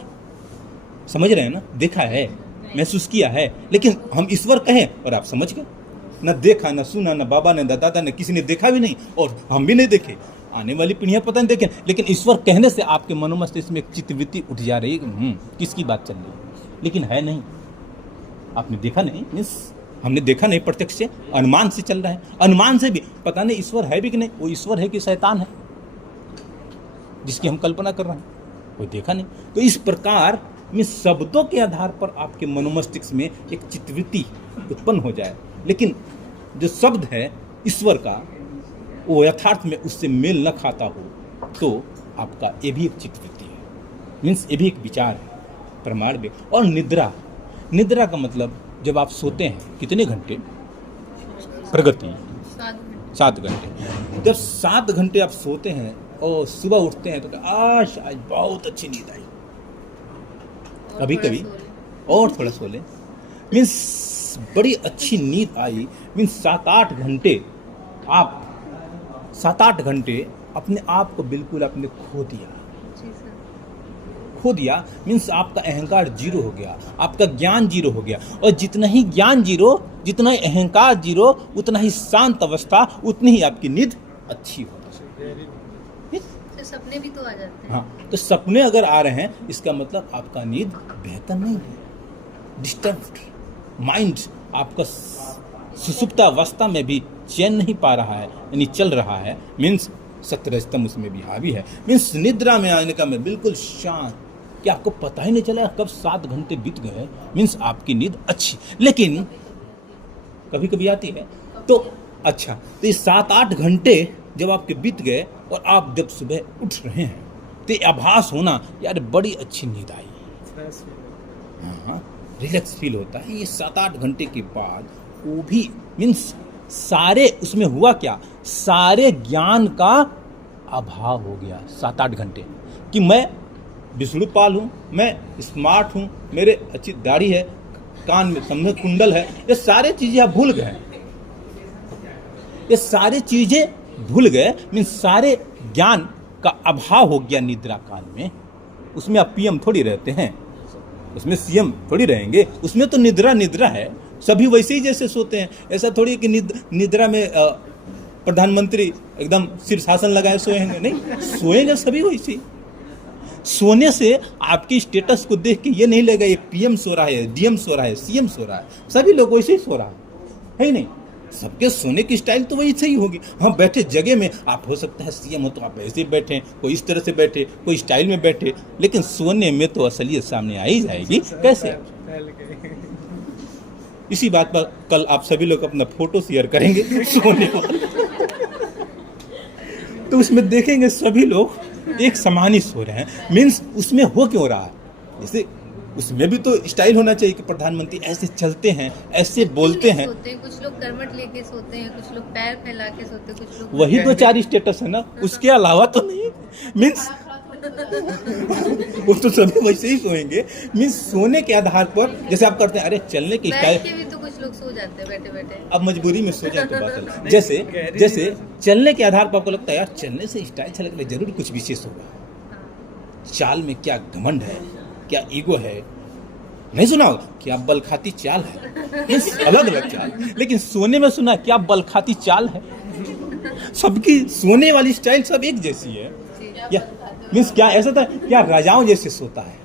समझ रहे हैं ना, देखा है, महसूस किया है, लेकिन हम ईश्वर कहें और आप समझ गए। न देखा, न सुना, न बाबा ने, दादा ने, किसी ने देखा भी नहीं और हम भी नहीं देखे, आने वाली पीढ़ियां पता नहीं देखें, लेकिन ईश्वर कहने से आपके मनोमस्तिष्क में एक चित्तवृत्ति उठ जा रही है, किसकी बात चल रही है, लेकिन है नहीं, आपने देखा नहीं, मीन्स हमने देखा नहीं, प्रत्यक्ष से, अनुमान से चल रहा है। अनुमान से भी पता नहीं ईश्वर है भी कि नहीं, वो ईश्वर है कि शैतान है जिसकी हम कल्पना कर रहे हैं, कोई देखा नहीं। तो इस प्रकार में शब्दों के आधार पर आपके मनोमस्तिष्क में एक चित्तवृत्ति उत्पन्न हो जाए, लेकिन जो शब्द है ईश्वर का वो यथार्थ में उससे मेल न खाता हो, तो आपका ये भी एक चित्तवृत्ति है, मीन्स ये भी एक विचार है, प्रमाण भी। और निद्रा, निद्रा का मतलब जब आप सोते हैं कितने घंटे? प्रगति 7 घंटे। जब 7 घंटे आप सोते हैं और सुबह उठते हैं तो आज बहुत अच्छी नींद आई, कभी कभी और थोड़ा सो लें, मीन्स बड़ी अच्छी नींद आई, मीन्स 7-8 घंटे आप 7-8 घंटे अपने आप को बिल्कुल आपने खो दिया, मीन्स आपका अहंकार जीरो हो गया, आपका ज्ञान जीरो हो गया। और जितना ही ज्ञान जीरो, जितना ही अहंकार जीरो, उतना ही शांत अवस्था, उतनी ही आपकी नींद अच्छी होगी। तो सपने भी तो आ जाते हैं। हाँ, तो सपने अगर आ रहे हैं इसका मतलब आपका नींद बेहतर नहीं है, डिस्टर्ब्ड माइंड आपका सुषुप्त अवस्था में भी चैन नहीं पा रहा है, यानी चल रहा है, मीन्स सत्रस्तम उसमें भी हावी है, मीन्स निद्रा में आने का मैं बिल्कुल शांत, कि आपको पता ही नहीं चला कब 7 घंटे बीत गए, मीन्स आपकी नींद अच्छी। लेकिन कभी कभी आती है तो अच्छा, तो ये 7-8 घंटे जब आपके बीत गए और आप जब सुबह उठ रहे हैं तो ये आभास होना यार बड़ी अच्छी नींद आई, हाँ रिलैक्स फील होता है। ये 7-8 घंटे के बाद वो भी मीन्स सारे उसमें हुआ क्या, सारे ज्ञान का अभाव हो गया 7-8 घंटे, कि मैं विष्णुपाल हूँ, मैं स्मार्ट हूँ, मेरे अच्छी दाढ़ी है, कान में समझ कुंडल है, ये सारे चीजें आप भूल गए, ये सारी चीजें भूल गए, मीन्स सारे ज्ञान का अभाव हो गया निद्रा काल में। उसमें आप पीएम थोड़ी रहते हैं, उसमें सीएम थोड़ी रहेंगे, उसमें तो निद्रा है, सभी वैसे ही जैसे सोते हैं। ऐसा थोड़ी कि निद्रा में प्रधानमंत्री एकदम शीर्षासन लगाए सोएंगे, नहीं, सोएंगे सभी वैसे ही। सोने से आपकी स्टेटस को देख के ये नहीं लगेगा ये पीएम सो रहा है, डीएम सो रहा है, सीएम सो रहा है, सभी लोग वैसे ही सो रहा है ही नहीं। सबके सोने की स्टाइल तो वही सही होगी। हाँ, बैठे जगह में आप हो सकता है सीएम हो तो आप ऐसे बैठे, कोई इस तरह से बैठे, कोई स्टाइल में बैठे, लेकिन सोने में तो असलियत सामने आ ही जाएगी। कैसे? इसी बात पर कल आप सभी लोग अपना फोटो शेयर करेंगे सोने वाला, तो उसमें देखेंगे सभी लोग एक समान ही सो रहे हैं। मीन्स उसमें हो क्यों रहा है? जैसे उसमें भी तो स्टाइल होना चाहिए कि प्रधानमंत्री ऐसे चलते हैं, ऐसे बोलते हैं। कुछ लोग करवट लेके सोते हैं, कुछ लोग पैर फैला के सोते हैं, कुछ लोग वही 2-4 स्टेटस है ना, उसके अलावा तो नहीं। मीन्स वो तो सभी वैसे ही सोएंगे। मीन्स सोने के आधार पर जैसे आप करते हैं, अरे चलने की बैठ स्टाइल, के भी तो कुछ लोग सो जाते हैं बैठे बैठे। अब मजबूरी में सो जाए तो बात अलग। जैसे चलने के आधार पर आपको लगता है यार चलने से स्टाइल अच्छा लगता है, जरूर कुछ विशेष होगा। चाल में क्या घमंड है, क्या ईगो है, नहीं सुना होगा क्या बल खाती चाल है, अलग अलग चाल। लेकिन सोने में सुना क्या बल खाती चाल है। सबकी सोने वाली स्टाइल सब एक जैसी है। या मीन्स क्या ऐसा था क्या राजाओं जैसे सोता है,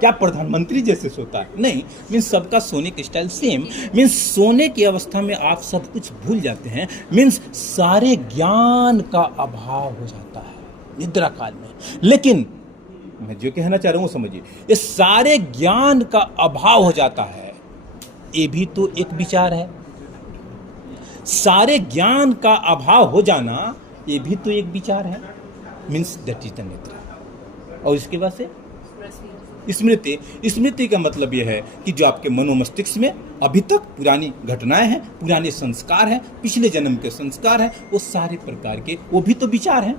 क्या प्रधानमंत्री जैसे सोता है? नहीं, मीन्स सबका सोने की स्टाइल सेम। मीन्स सोने की अवस्था में आप सब कुछ भूल जाते हैं। मीन्स सारे ज्ञान का अभाव हो जाता है निद्रा काल में। लेकिन मैं जो कहना चाह रहा हूँ समझिए, ये सारे ज्ञान का अभाव हो जाता है, ये भी तो एक विचार है। सारे ज्ञान का अभाव हो जाना ये भी तो एक विचार है। मीन्स दैट इज द निद्रा। और इसके बाद से स्मृति। स्मृति का मतलब यह है कि जो आपके मनोमस्तिष्क में अभी तक पुरानी घटनाएं हैं, पुराने संस्कार हैं, पिछले जन्म के संस्कार हैं, वो सारे प्रकार के वो भी तो विचार हैं।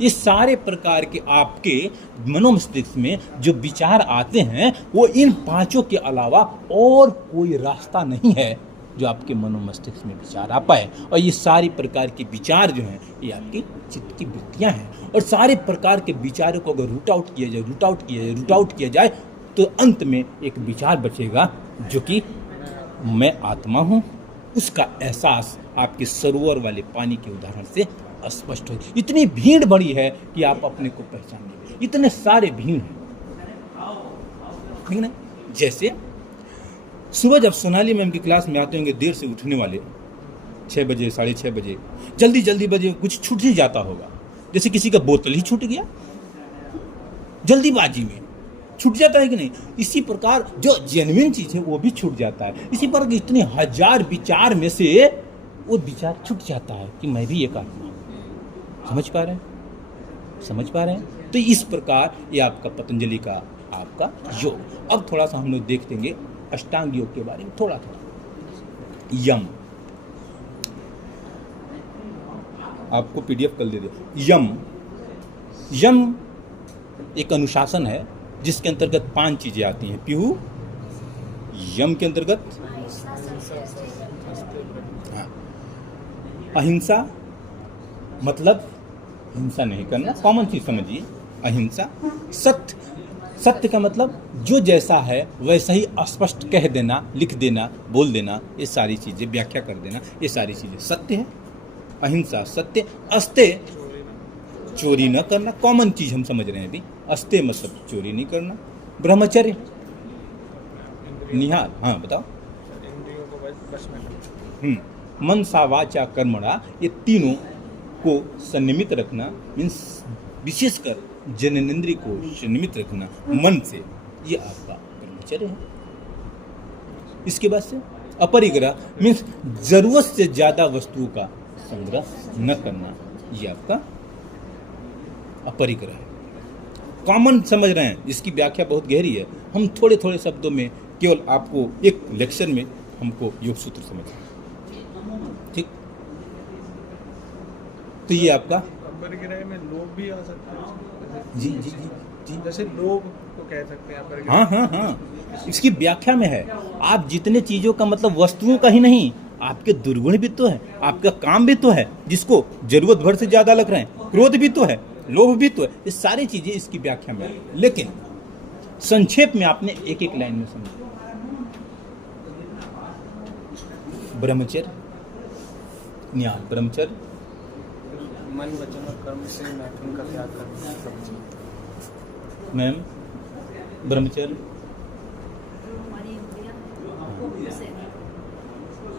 ये सारे प्रकार के आपके मनोमस्तिष्क में जो विचार आते हैं वो इन पांचों के अलावा और कोई रास्ता नहीं है जो आपके मनोमस्तिष्क में विचार आ पाए। और ये सारी प्रकार के विचार जो हैं ये आपकी चित्त की वृत्तियां हैं। और सारे प्रकार के विचारों को अगर रूट आउट किया जाए तो अंत में एक विचार बचेगा जो कि मैं आत्मा हूँ। उसका एहसास आपके सरोवर वाले पानी के उदाहरण से स्पष्ट हो। इतनी भीड़ बड़ी है कि आप अपने को पहचान नहीं, इतने सारे भीड़ हैं, ठीक ना। जैसे सुबह जब सोनाली मैम की क्लास में आते होंगे देर से उठने वाले, 6 बजे 6:30 बजे, जल्दी बजे कुछ छूट ही जाता होगा। जैसे किसी का बोतल ही छूट गया, जल्दीबाजी में छूट जाता है कि नहीं। इसी प्रकार जो जेन्युइन चीज है वो भी छूट जाता है। इसी प्रकार इतने हजार विचार में से वो विचार छूट जाता है कि मैं भी एक आत्मा। समझ पा रहे हैं? तो इस प्रकार ये आपका पतंजलि का आपका योग। अब थोड़ा सा हम लोग देख देंगे अष्टांग योग के बारे में थोड़ा। यम आपको पीडीएफ कर दे दे। यम एक अनुशासन है जिसके अंतर्गत 5 चीजें आती हैं। पीहू यम के अंतर्गत अहिंसा, मतलब हिंसा नहीं करना, कॉमन चीज समझिए। अहिंसा। सत्य का मतलब जो जैसा है वैसा ही स्पष्ट कह देना, लिख देना, बोल देना, ये सारी चीजें व्याख्या कर देना, ये सारी चीजें सत्य है। अहिंसा सत्य। अस्ते चोरी न करना, कॉमन चीज हम समझ रहे हैं अभी। अस्ते मतलब चोरी नहीं करना। ब्रह्मचर्य निहाल, हाँ बताओ। मन सा वाचा कर्मणा, ये तीनों को संयमित रखना। मीन्स विशेषकर जननेंद्रिय को संयमित रखना मन से, ये आपका ब्रह्मचर्य है। इसके बाद से अपरिग्रह, मीन्स जरूरत से ज्यादा वस्तुओं का संग्रह न करना, ये आपका अपरिग्रह है। कॉमन समझ रहे हैं, जिसकी व्याख्या बहुत गहरी है। हम थोड़े थोड़े शब्दों में केवल आपको एक लेक्चर में हमको योग सूत्र समझना, ठीक। तो ये आपका अपरिग्रह में लोभ भी आ सकता है। जी जी जी जी, जैसे लोभ को कह सकते हैं अपरिग्रह। हाँ, इसकी व्याख्या में है। आप जितने चीजों का मतलब वस्तुओं का ही नहीं, आपके दुर्गुण भी तो है, आपका काम भी तो है जिसको जरूरत भर से ज्यादा लग रहे हैं, क्रोध भी तो है, लोभ भी तो है। ये सारी चीजें इसकी व्याख्या में है। लेकिन संक्षेप में आपने एक एक लाइन में समझा। ब्रह्मचर्य न्याय, ब्रह्मचर्य मन वचन और कर्म से मैथुन का त्याग करना। मैम ब्रह्मचर्य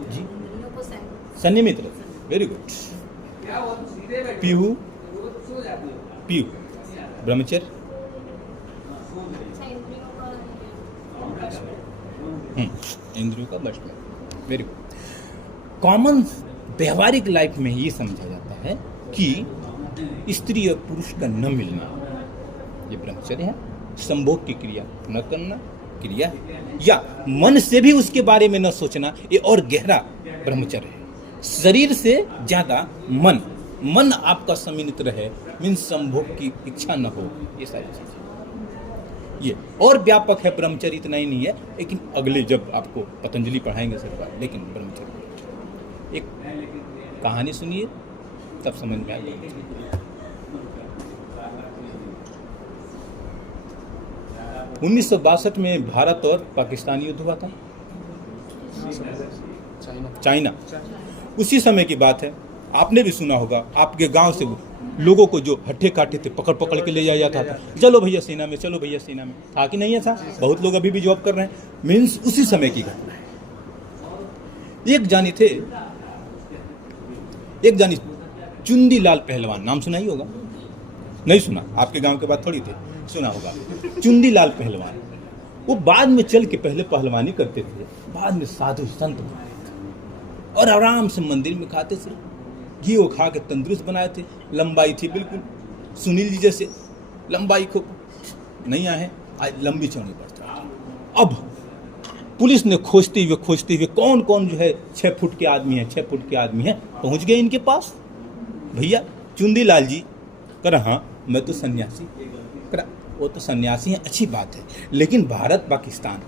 जी संयमित रहते, वेरी गुड। पीहू, पीहू ब्रह्मचर्य, इंद्रियों का वश में, वेरी गुड। कॉमन व्यवहारिक लाइफ में ये समझा जाता है कि स्त्री और पुरुष का न मिलना ये ब्रह्मचर्य है। संभोग की क्रिया न करना क्रिया है, या मन से भी उसके बारे में न सोचना, ये और गहरा ब्रह्मचर्य है। शरीर से ज्यादा मन आपका सम्मिलित रहे, मीन संभोग की इच्छा न हो, ये सारी चीजें, ये और व्यापक है ब्रह्मचर्य। इतना ही नहीं है, लेकिन अगले जब आपको पतंजलि पढ़ाएंगे सरकार, लेकिन ब्रह्मचर्य एक कहानी सुनिए तब समझ में आएगा। 1962 में भारत और पाकिस्तान युद्ध हुआ था, चाइना। उसी समय की बात है, आपने भी सुना होगा, आपके गांव से लोगों को जो हट्टे काटे थे पकड़ पकड़ के ले जाया जाता था, चलो भैया सेना में, चलो भैया सेना में, था कि नहीं था? बहुत लोग अभी भी जॉब कर रहे हैं, मीन्स उसी समय की घटना है। एक जानी चुंदीलाल पहलवान, नाम सुना ही होगा, नहीं सुना, आपके गांव के बात थोड़ी थे, सुना होगा। चुंदीलाल पहलवान, वो बाद में चल के पहले पहलवानी करते थे, बाद में साधु संत बने थे और आराम से मंदिर में खाते थे, घी वो खा के तंदुरुस्त बनाए थे, लंबाई थी बिल्कुल सुनील जी जैसे, लंबाई खूब नहीं आए, आज लंबी चौड़ी बढ़ता है। अब पुलिस ने खोजते हुए कौन कौन जो है 6 फुट के आदमी है, 6 फुट के आदमी है, पहुंच गए इनके पास। भैया चुंदीलाल जी कर, हाँ मैं तो सन्यासी, वो तो सन्यासी हैं, अच्छी बात है, लेकिन भारत पाकिस्तान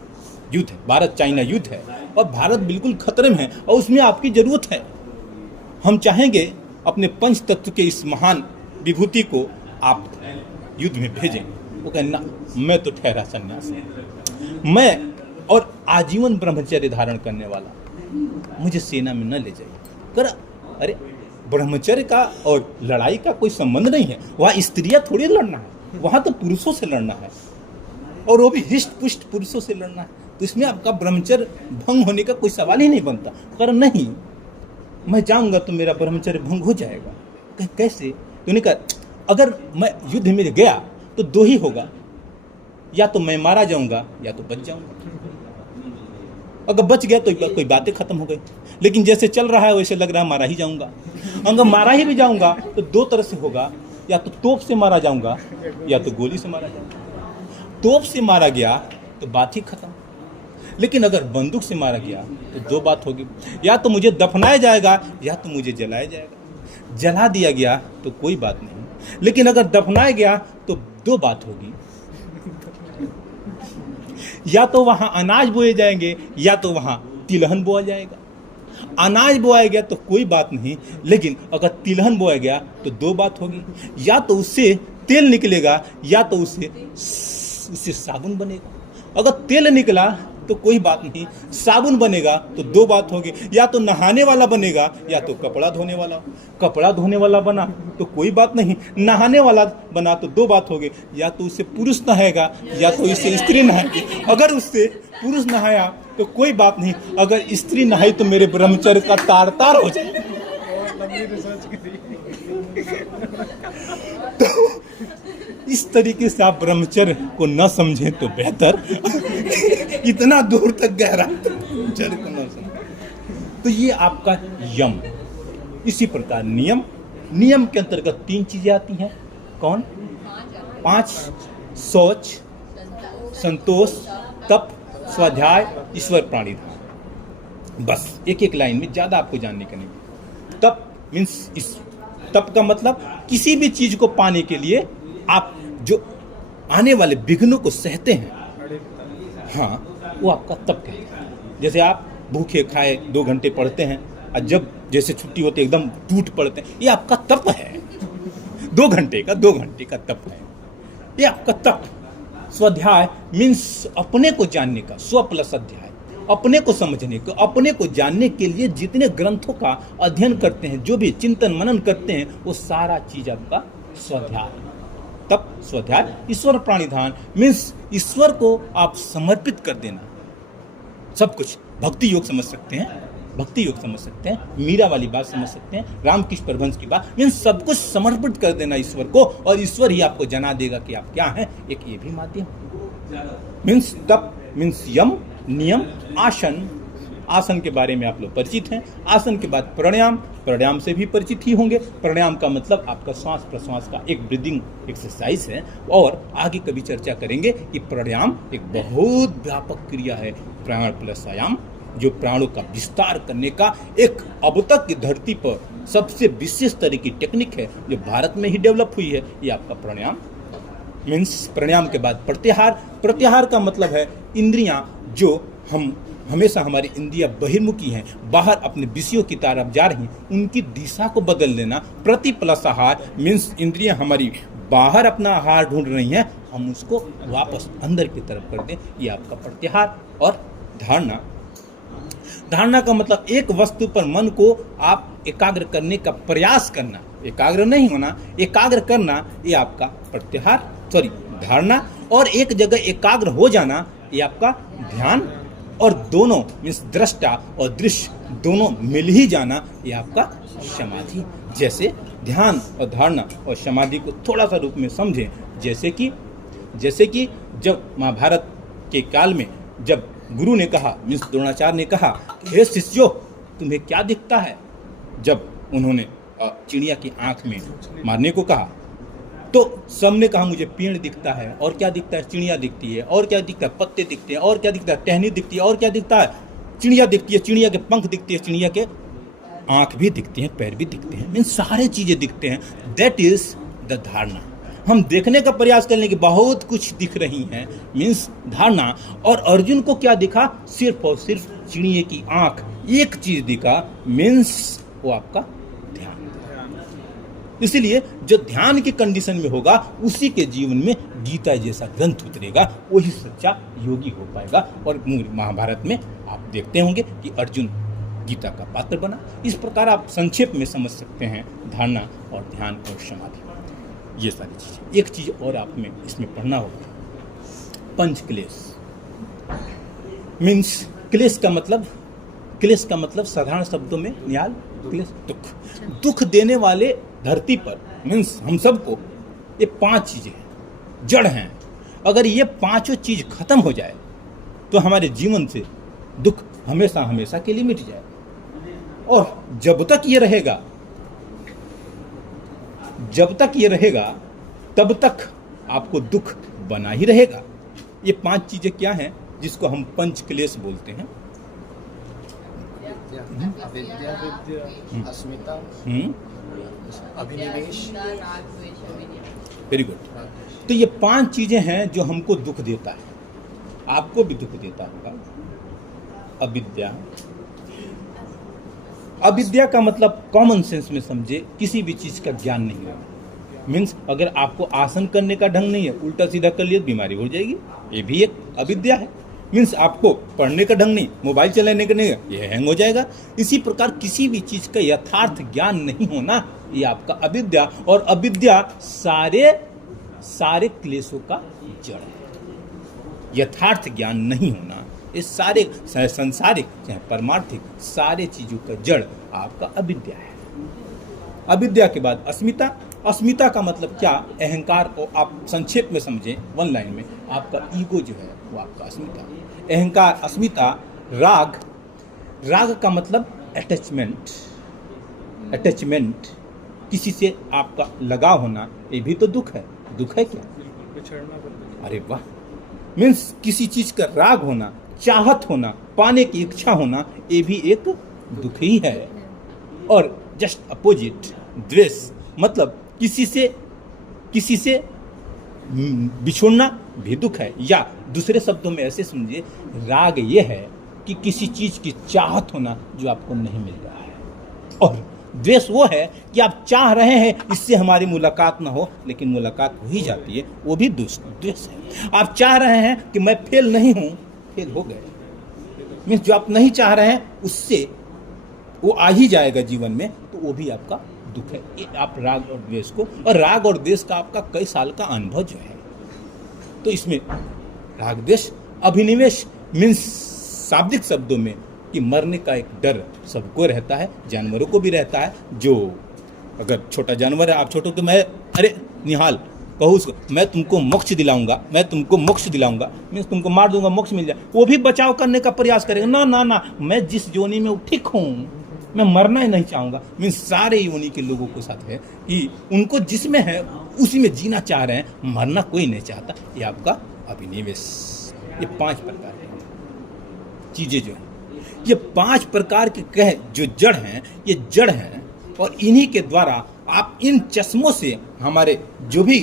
युद्ध है, भारत चाइना युद्ध है और भारत बिल्कुल खतरे में है और उसमें आपकी जरूरत है। हम चाहेंगे अपने पंच तत्व के इस महान विभूति को आप युद्ध में भेजें। वो कहना, मैं तो ठहरा सन्यासी, मैं और आजीवन ब्रह्मचर्य धारण करने वाला, मुझे सेना में न ले जाइए। कर, अरे ब्रह्मचर्य का और लड़ाई का कोई संबंध नहीं है, वहाँ स्त्रियां थोड़ी लड़ना है, वहां तो पुरुषों से लड़ना है, और वो भी हिष्ट पुष्ट पुरुषों से लड़ना है, तो इसमें आपका ब्रह्मचर्य भंग होने का कोई सवाल ही नहीं बनता। कर नहीं, मैं जाऊंगा तो मेरा ब्रह्मचर्य भंग हो जाएगा। कैसे? तूने कहा, अगर मैं युद्ध में गया तो 2 ही होगा, या तो मैं मारा जाऊंगा या तो बच जाऊंगा। अगर बच गया तो कोई बातें खत्म हो गई, लेकिन जैसे चल रहा है वैसे लग रहा है मारा ही जाऊंगा। अगर मारा ही भी जाऊंगा तो 2 तरह से होगा, या तो तोप से मारा जाऊंगा या तो गोली से मारा जाऊंगा। तोप से मारा गया तो बात ही खत्म, लेकिन अगर बंदूक से मारा गया तो 2 बात होगी, या तो मुझे दफनाया जाएगा या तो मुझे जलाया जाएगा। जला दिया गया तो कोई बात नहीं, लेकिन अगर दफनाया गया तो 2 बात होगी, या तो वहां अनाज बोए जाएंगे या तो वहां तिलहन बोया जाएगा। अनाज बोया गया तो कोई बात नहीं, लेकिन अगर तिलहन बोया गया तो 2 बात होगी, या तो उससे तेल निकलेगा या तो उससे साबुन बनेगा। अगर तेल निकला तो कोई बात नहीं, साबुन बनेगा तो 2 बात होगी, या तो नहाने वाला बनेगा या तो कपड़ा धोने वाला। कपड़ा धोने वाला बना तो कोई बात नहीं, नहाने वाला बना तो 2 बात होगी, या तो उससे पुरुष नहाएगा या तो इससे स्त्री नहाएगी। अगर उससे पुरुष नहाया तो कोई बात नहीं, अगर स्त्री नहाई तो मेरे ब्रह्मचर्य का तार तार हो जाए। तो इस तरीके से आप ब्रह्मचर्य को न समझें तो बेहतर। इतना दूर तक गहरा ब्रह्मचर्य को न समझें। तो ये आपका यम। इसी प्रकार नियम के अंतर्गत 3 चीजें आती हैं। कौन? 5 शौच, संतोष, तप, स्वाध्याय, ईश्वर प्राणिधान। बस एक लाइन में, ज्यादा आपको जानने का नहीं। तप मीन्स, तप का मतलब किसी भी चीज को पाने के लिए आप जो आने वाले विघ्नों को सहते हैं, हाँ, वो आपका तप है। जैसे आप भूखे खाए 2 घंटे पढ़ते हैं और जब जैसे छुट्टी होती है एकदम टूट पड़ते हैं, ये आपका तप है। 2 घंटे का तप है, ये आपका तप। स्वाध्याय मीन्स अपने को जानने का, स्व प्लस अध्याय, अपने को समझने को, अपने को जानने के लिए जितने ग्रंथों का अध्ययन करते हैं, जो भी चिंतन मनन करते हैं, वो सारा चीज आपका स्वाध्याय। तप, स्वाध्याय, ईश्वर प्राणिधान मीन्स ईश्वर को आप समर्पित कर देना। सब कुछ भक्ति योग समझ सकते हैं, भक्ति योग समझ सकते हैं, मीरा वाली बात समझ सकते हैं, रामकृष्ण परमहंस की बात, मीन्स सब कुछ समर्पित कर देना ईश्वर को, और ईश्वर ही आपको जना देगा कि आप क्या हैं। एक ये भी माध्यम, मीन्स तप, मीन्स यम, नियम, आसन। आसन के बारे में आप लोग परिचित हैं। आसन के बाद प्राणायाम, प्राणायाम से भी परिचित ही होंगे। प्राणायाम का मतलब आपका श्वास प्रश्वास का एक ब्रीदिंग एक्सरसाइज है, और आगे कभी चर्चा करेंगे कि प्राणायाम एक बहुत व्यापक क्रिया है। प्राण प्लस आयाम, जो प्राणों का विस्तार करने का एक अब तक की धरती पर सबसे विशेष तरह की टेक्निक है, जो भारत में ही डेवलप हुई है, ये आपका प्राणायाम। मीन्स प्राणायाम के बाद प्रत्याहार। प्रत्याहार का मतलब है इंद्रियां जो हम हमेशा हमारी इंद्रियां बहिर्मुखी हैं, बाहर अपने विषयों की तरफ जा रही हैं, उनकी दिशा को बदल देना। प्रति प्लस आहार, मीन्स इंद्रियां हमारी बाहर अपना आहार ढूंढ रही हैं, हम उसको वापस अंदर की तरफ कर दें, ये आपका प्रत्याहार। और धारणा, धारणा का मतलब एक वस्तु पर मन को आप एकाग्र करने का प्रयास करना, एकाग्र नहीं होना, एकाग्र करना, ये आपका प्रत्याहार, सॉरी धारणा। और एक जगह एकाग्र हो जाना, ये आपका ध्यान। और दोनों मीन्स दृष्टा और दृश्य दोनों मिल ही जाना, ये आपका समाधि। जैसे ध्यान और धारणा और समाधि को थोड़ा सा रूप में समझें, जैसे कि जब महाभारत के काल में जब गुरु ने कहा, मीन्स द्रोणाचार्य ने कहा, हे शिष्यों तुम्हें क्या दिखता है, जब उन्होंने चिड़िया की आंख में मारने को कहा, तो सबने कहा मुझे पेड़ दिखता है, और क्या दिखता है, चिड़िया दिखती है, और क्या दिखता है, पत्ते दिखते हैं, और क्या दिखता है, टहनी दिखती है, और क्या दिखता है, चिड़िया दिखती है, चिड़िया के पंख दिखते हैं, चिड़िया के आंख भी दिखते हैं, पैर भी दिखते हैं, मीन्स सारे चीजें दिखते हैं। दैट इज द धारणा। हम देखने का प्रयास करने की बहुत कुछ दिख रही हैं, मीन्स धारणा। और अर्जुन को क्या दिखा, सिर्फ और सिर्फ चिड़िया की आंख, एक चीज दिखा, मीन्स वो आपका इसलिए जो ध्यान की कंडीशन में होगा उसी के जीवन में गीता जैसा ग्रंथ उतरेगा, वही सच्चा योगी हो पाएगा। और महाभारत में आप देखते होंगे कि अर्जुन गीता का पात्र बना। इस प्रकार आप संक्षेप में समझ सकते हैं धारणा और ध्यान और समाधि, ये सारी चीजें। एक चीज और आप में इसमें पढ़ना होगा, पंच क्लेश। मीन्स क्लेश का मतलब साधारण शब्दों में न्याल, क्लेश, दुख। दुख देने वाले धरती पर मीन्स हम सबको ये 5 चीजें हैं, जड़ हैं। अगर ये 5 चीज खत्म हो जाए तो हमारे जीवन से दुख हमेशा हमेशा के लिए मिट जाए। और जब तक ये रहेगा तब तक आपको दुख बना ही रहेगा। ये 5 चीजें क्या हैं जिसको हम पंच क्लेश बोलते हैं? अविद्या, अस्मिता, अभिनिवेश। Very good. तो ये 5 चीजें हैं जो हमको दुख देता है, आपको भी दुख देता होगा। अविद्या का मतलब कॉमन सेंस में समझे, किसी भी चीज का ज्ञान नहीं होगा। मीन्स अगर आपको आसन करने का ढंग नहीं है, उल्टा सीधा कर लिया तो बीमारी हो जाएगी, ये भी एक अविद्या है। मीन्स आपको पढ़ने का ढंग नहीं, मोबाइल चलाने का नहीं, ये हैंग हो जाएगा। इसी प्रकार किसी भी चीज का यथार्थ ज्ञान नहीं होना, ये आपका अविद्या। और अविद्या सारे क्लेशों का जड़ है। यथार्थ ज्ञान नहीं होना, ये सारे संसारिक चाहे परमार्थिक सारे चीजों का जड़ आपका अविद्या है। अविद्या के बाद अस्मिता। अस्मिता का मतलब क्या, अहंकार को आप संक्षेप में समझें, 1 लाइन में, आपका ईगो जो है वो आपका अस्मिता। अहंकार, अस्मिता। राग का मतलब अटैचमेंट, किसी से आपका लगाव होना, ये भी तो दुख है। दुख है क्या? अरे वाह। मीन्स किसी चीज का राग होना, चाहत होना, पाने की इच्छा होना, ये भी एक दुख ही है। और जस्ट अपोजिट द्वेष, मतलब किसी से बिछोड़ना भी दुख है। या दूसरे शब्दों में ऐसे समझिए, राग ये है कि किसी चीज की चाहत होना जो आपको नहीं मिल रहा है। और द्वेष वो है कि आप चाह रहे हैं इससे हमारी मुलाकात ना हो, लेकिन मुलाकात हो ही जाती है, वो भी द्वेष है। आप चाह रहे हैं कि मैं फेल नहीं हूं, फेल हो गए। मीन्स जो आप नहीं चाह रहे हैं उससे वो आ ही जाएगा जीवन में, तो वो भी आपका दुख है। ये आप राग और द्वेष को, और राग और द्वेष का आपका कई साल का अनुभव जो है, तो इसमें राग द्वेष। अभिनिवेश मीन्स शाब्दिक शब्दों में कि मरने का एक डर सबको रहता है, जानवरों को भी रहता है। जो अगर छोटा जानवर है, आप छोटो तो मैं अरे निहाल कहूँ उसको मैं तुमको मोक्ष दिलाऊंगा, मैं तुमको मोक्ष दिलाऊंगा, मैं तुमको मार दूंगा, मोक्ष मिल जाए, वो भी बचाव करने का प्रयास करेगा। ना ना ना, मैं जिस योनि में ठीक हूँ, मैं मरना ही नहीं चाहूँगा। मीन्स सारे योनि के लोगों को साथ है कि उनको जिसमें है उसी में जीना चाह रहे हैं, मरना कोई नहीं चाहता। ये आपका अभिनिवेश। ये 5 प्रकार की चीज़ें जो हैं, ये 5 प्रकार के कह जो जड़ हैं, ये जड़ हैं, और इन्हीं के द्वारा आप इन चश्मों से हमारे जो भी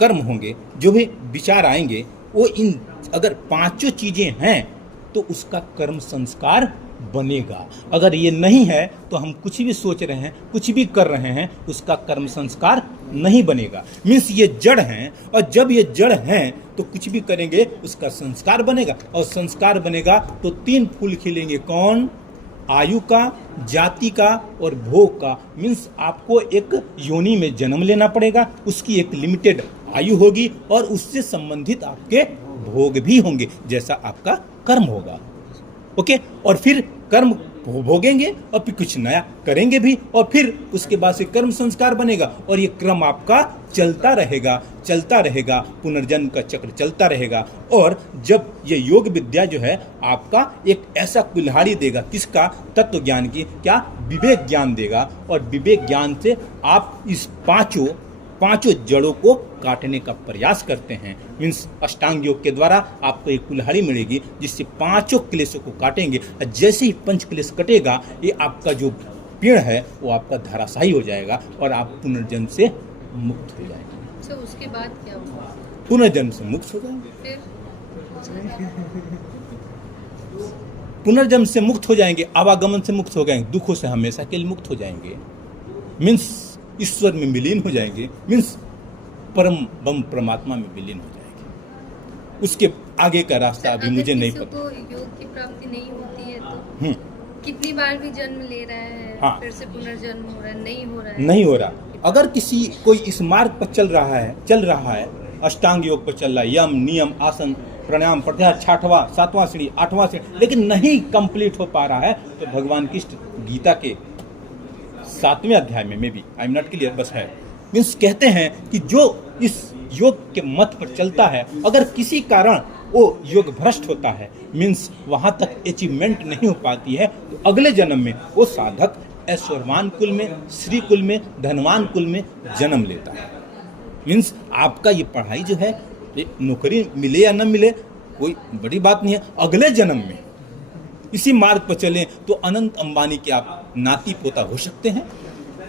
कर्म होंगे, जो भी विचार आएंगे, वो इन अगर 5 चीज़ें हैं तो उसका कर्म संस्कार बनेगा। अगर ये नहीं है तो हम कुछ भी सोच रहे हैं, कुछ भी कर रहे हैं, उसका कर्म संस्कार नहीं बनेगा। मीन्स ये जड़ हैं, और जब ये जड़ हैं तो कुछ भी करेंगे उसका संस्कार बनेगा, और संस्कार बनेगा तो 3 फूल खिलेंगे। कौन? आयु का, जाति का और भोग का। मीन्स आपको एक योनि में जन्म लेना पड़ेगा, उसकी एक लिमिटेड आयु होगी, और उससे संबंधित आपके भोग भी होंगे, जैसा आपका कर्म होगा। ओके, और फिर कर्म भोगेंगे और फिर कुछ नया करेंगे भी, और फिर उसके बाद से कर्म संस्कार बनेगा, और ये क्रम आपका चलता रहेगा, पुनर्जन्म का चक्र चलता रहेगा। और जब ये योग विद्या जो है आपका एक ऐसा कुल्हाड़ी देगा, किसका? तत्व ज्ञान की, क्या? विवेक ज्ञान देगा, और विवेक ज्ञान से आप इस पांचों जड़ों को काटने का प्रयास करते हैं। मीन्स अष्टांग योग के द्वारा आपको एक कुल्हाड़ी मिलेगी जिससे 5 क्लेशों को काटेंगे, और जैसे ही 5 क्लेश कटेगा, ये आपका जो पेड़ है वो आपका धराशायी हो जाएगा, और आप पुनर्जन्म से मुक्त हो जाएंगे। तो उसके बाद क्या होगा? पुनर्जन्म से मुक्त हो जाएंगे, फिर पुनर्जन्म से मुक्त हो जाएंगे, आवागमन से मुक्त हो जाएंगे, दुखों से हमेशा के लिए मुक्त हो जाएंगे। मीन्स ईश्वर में विलीन हो जाएंगे, मीन्स परम बम परमात्मा में विलीन हो जाएंगे। उसके आगे का रास्ता अभी मुझे नहीं पता। तो योग की प्राप्ति नहीं होती है तो कितनी बार भी जन्म ले रहा है, हाँ, फिर से पुनर्जन्म हो रहा है, नहीं हो रहा। अगर किसी कोई इस मार्ग पर चल रहा है, अष्टांग योग पर चल रहा है, यम, नियम, आसन, प्राणायाम, प्रत्याहार, 6वां 7वां सीढ़ी, 8वां सीढ़ी, लेकिन नहीं कंप्लीट हो पा रहा है, तो भगवान कृष्ण गीता के 7वें अध्याय में भी आई एम नॉट क्लियर बस है, मीन्स कहते हैं कि जो इस योग के मत पर चलता है, अगर किसी कारण वो योग भ्रष्ट होता है, मीन्स वहां तक अचीवमेंट नहीं हो पाती है, तो अगले जन्म में वो साधक ऐश्वर्यवान कुल में, श्री कुल में, धनवान कुल में जन्म लेता है। मीन्स आपका ये पढ़ाई जो है, ये नौकरी मिले या न मिले कोई बड़ी बात नहीं है, अगले जन्म में इसी मार्ग पर चलें तो अनंत अंबानी के आप नाती पोता हो सकते हैं,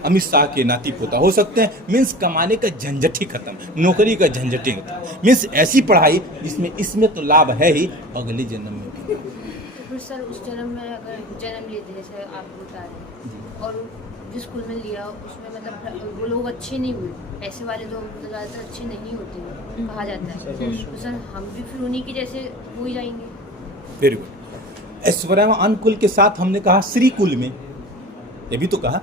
अमित शाह के नाती पोता हो सकते हैं। मीन्स कमाने का झंझट ही खत्म, नौकरी का झंझट ही खत्म। मीन्स ऐसी पढ़ाई जिसमें इसमें तो लाभ है ही, अगले जन्म में भी। तो फिर सर उस जन्म में अगर जन्म लेते जैसे आप बता रहे, और जिस स्कूल में लिया उसमें मतलब वो लोग अच्छे नहीं हुए, ऐसे वाले लोग ज़्यादातर अच्छे नहीं होते कहा जाता है, तो सर हम भी फिर उन्हीं की जैसे हो ही जाएंगे। Very good. ऐश्वर्यवान कुल के साथ हमने कहा श्री कुल में, ये भी तो कहा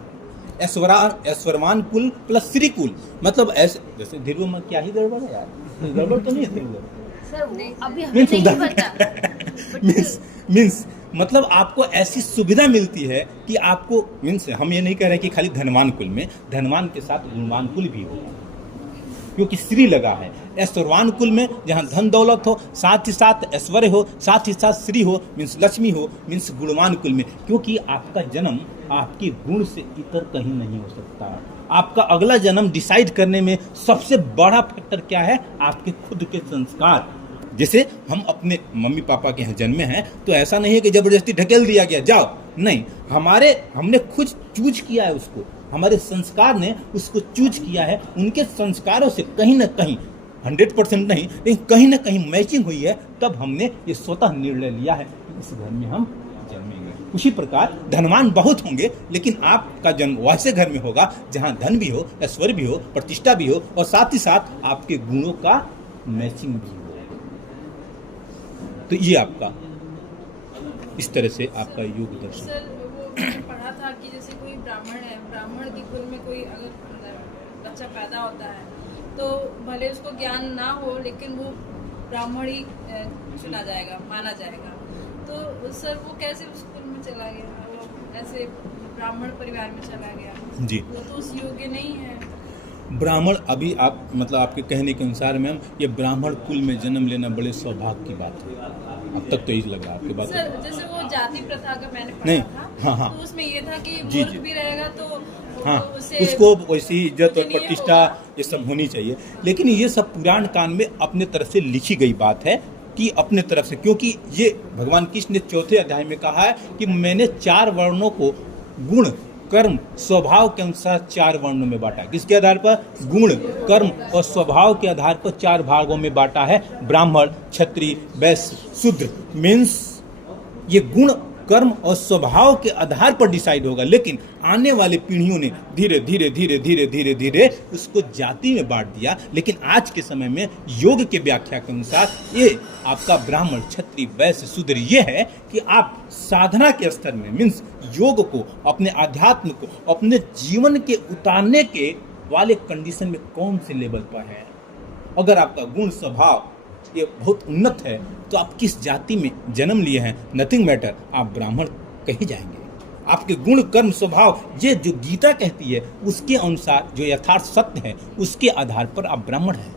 ऐश्वर्यवान कुल प्लस श्री कुल, मतलब ऐसे जैसे धीरू में क्या ही गड़बड़ है यार, गड़बड़ तो नहीं है सर, अभी हमें नहीं पता। मीन्स मतलब आपको ऐसी सुविधा मिलती है कि आपको, मीन्स हम ये नहीं कह रहे कि खाली धनवान कुल में, धनवान के साथ गुणवान कुल भी हो, क्योंकि श्री लगा है। ऐश्वर्यवान कुल में जहाँ धन दौलत हो, साथ ही साथ ऐश्वर्य हो, साथ ही साथ श्री हो, मीन्स लक्ष्मी हो, मीन्स गुणवान कुल में, क्योंकि आपका जन्म आपके गुण से इतर कहीं नहीं हो सकता। आपका अगला जन्म डिसाइड करने में सबसे बड़ा फैक्टर क्या है? आपके खुद के संस्कार। जैसे हम अपने मम्मी पापा के यहाँ जन्मे हैं, तो ऐसा नहीं है कि जबरदस्ती ढकेल दिया गया जाओ, नहीं, हमने खुद चूज किया है उसको, हमारे संस्कार ने उसको चूज किया है। उनके संस्कारों से कहीं ना कहीं 100% नहीं, लेकिन कहीं ना कहीं मैचिंग हुई है, तब हमने ये स्वतः निर्णय लिया है कि इस घर में हम जन्मेंगे। उसी प्रकार धनवान बहुत होंगे, लेकिन आपका जन्म वैसे घर में होगा जहाँ धन भी हो, ऐश्वर्य भी हो, प्रतिष्ठा भी हो, और साथ ही साथ आपके गुणों का मैचिंग भी हो। तो ये आपका इस तरह से आपका योग दर्शन। सर वो मैंने पढ़ा था कि जैसे कोई ब्राह्मण है, ब्राह्मण के कुल में कोई अगर बच्चा पैदा होता है तो भले उसको ज्ञान ना हो, लेकिन वो ब्राह्मण ही चुना जाएगा, माना जाएगा। तो सर वो कैसे उस स्कूल में चला गया, वो ऐसे ब्राह्मण परिवार में चला गया, जी। वो तो उस योग्य नहीं है। ब्राह्मण अभी आप मतलब आपके कहने के अनुसार मैम ये ब्राह्मण कुल में जन्म लेना बड़े सौभाग्य की बात है। अब तक तो यही लग रहा है आपकी बात सर जैसे वो जाति प्रथा का मैंने नहीं, पढ़ा था, हाँ, हाँ। तो उसमें ये था कि जी, मूर्ख जी। भी रहेगा तो हाँ, उसे उसको वैसी इज्जत और पूजनीय प्रतिष्ठा होगा। ये सब होनी चाहिए। लेकिन ये सब पुराण काल में अपने तरफ से लिखी गई बात है कि अपने तरफ से, क्योंकि ये भगवान कृष्ण ने 4थे अध्याय में कहा है कि मैंने 4 वर्णों को गुण कर्म स्वभाव के अनुसार 4 वर्णों में बांटा। किसके आधार पर? गुण कर्म और स्वभाव के आधार पर 4 भागों में बांटा है। ब्राह्मण, क्षत्रिय, वैश्य, शूद्र। मीन्स ये गुण कर्म और स्वभाव के आधार पर डिसाइड होगा। लेकिन आने वाले पीढ़ियों ने धीरे धीरे धीरे धीरे धीरे धीरे उसको जाति में बांट दिया। लेकिन आज के समय में योग के व्याख्या के अनुसार ये आपका ब्राह्मण, क्षत्रिय, वैश्य, शूद्र ये है कि आप साधना के स्तर में मीन्स योग को, अपने आध्यात्म को अपने जीवन के उतारने के वाले कंडीशन में कौन से लेवल पर है। अगर आपका गुण स्वभाव ये बहुत उन्नत है तो आप किस जाति में जन्म लिए हैं नथिंग मैटर, आप ब्राह्मण कहे जाएंगे। आपके गुण कर्म स्वभाव ये जो गीता कहती है उसके अनुसार जो यथार्थ सत्य है उसके आधार पर आप ब्राह्मण हैं।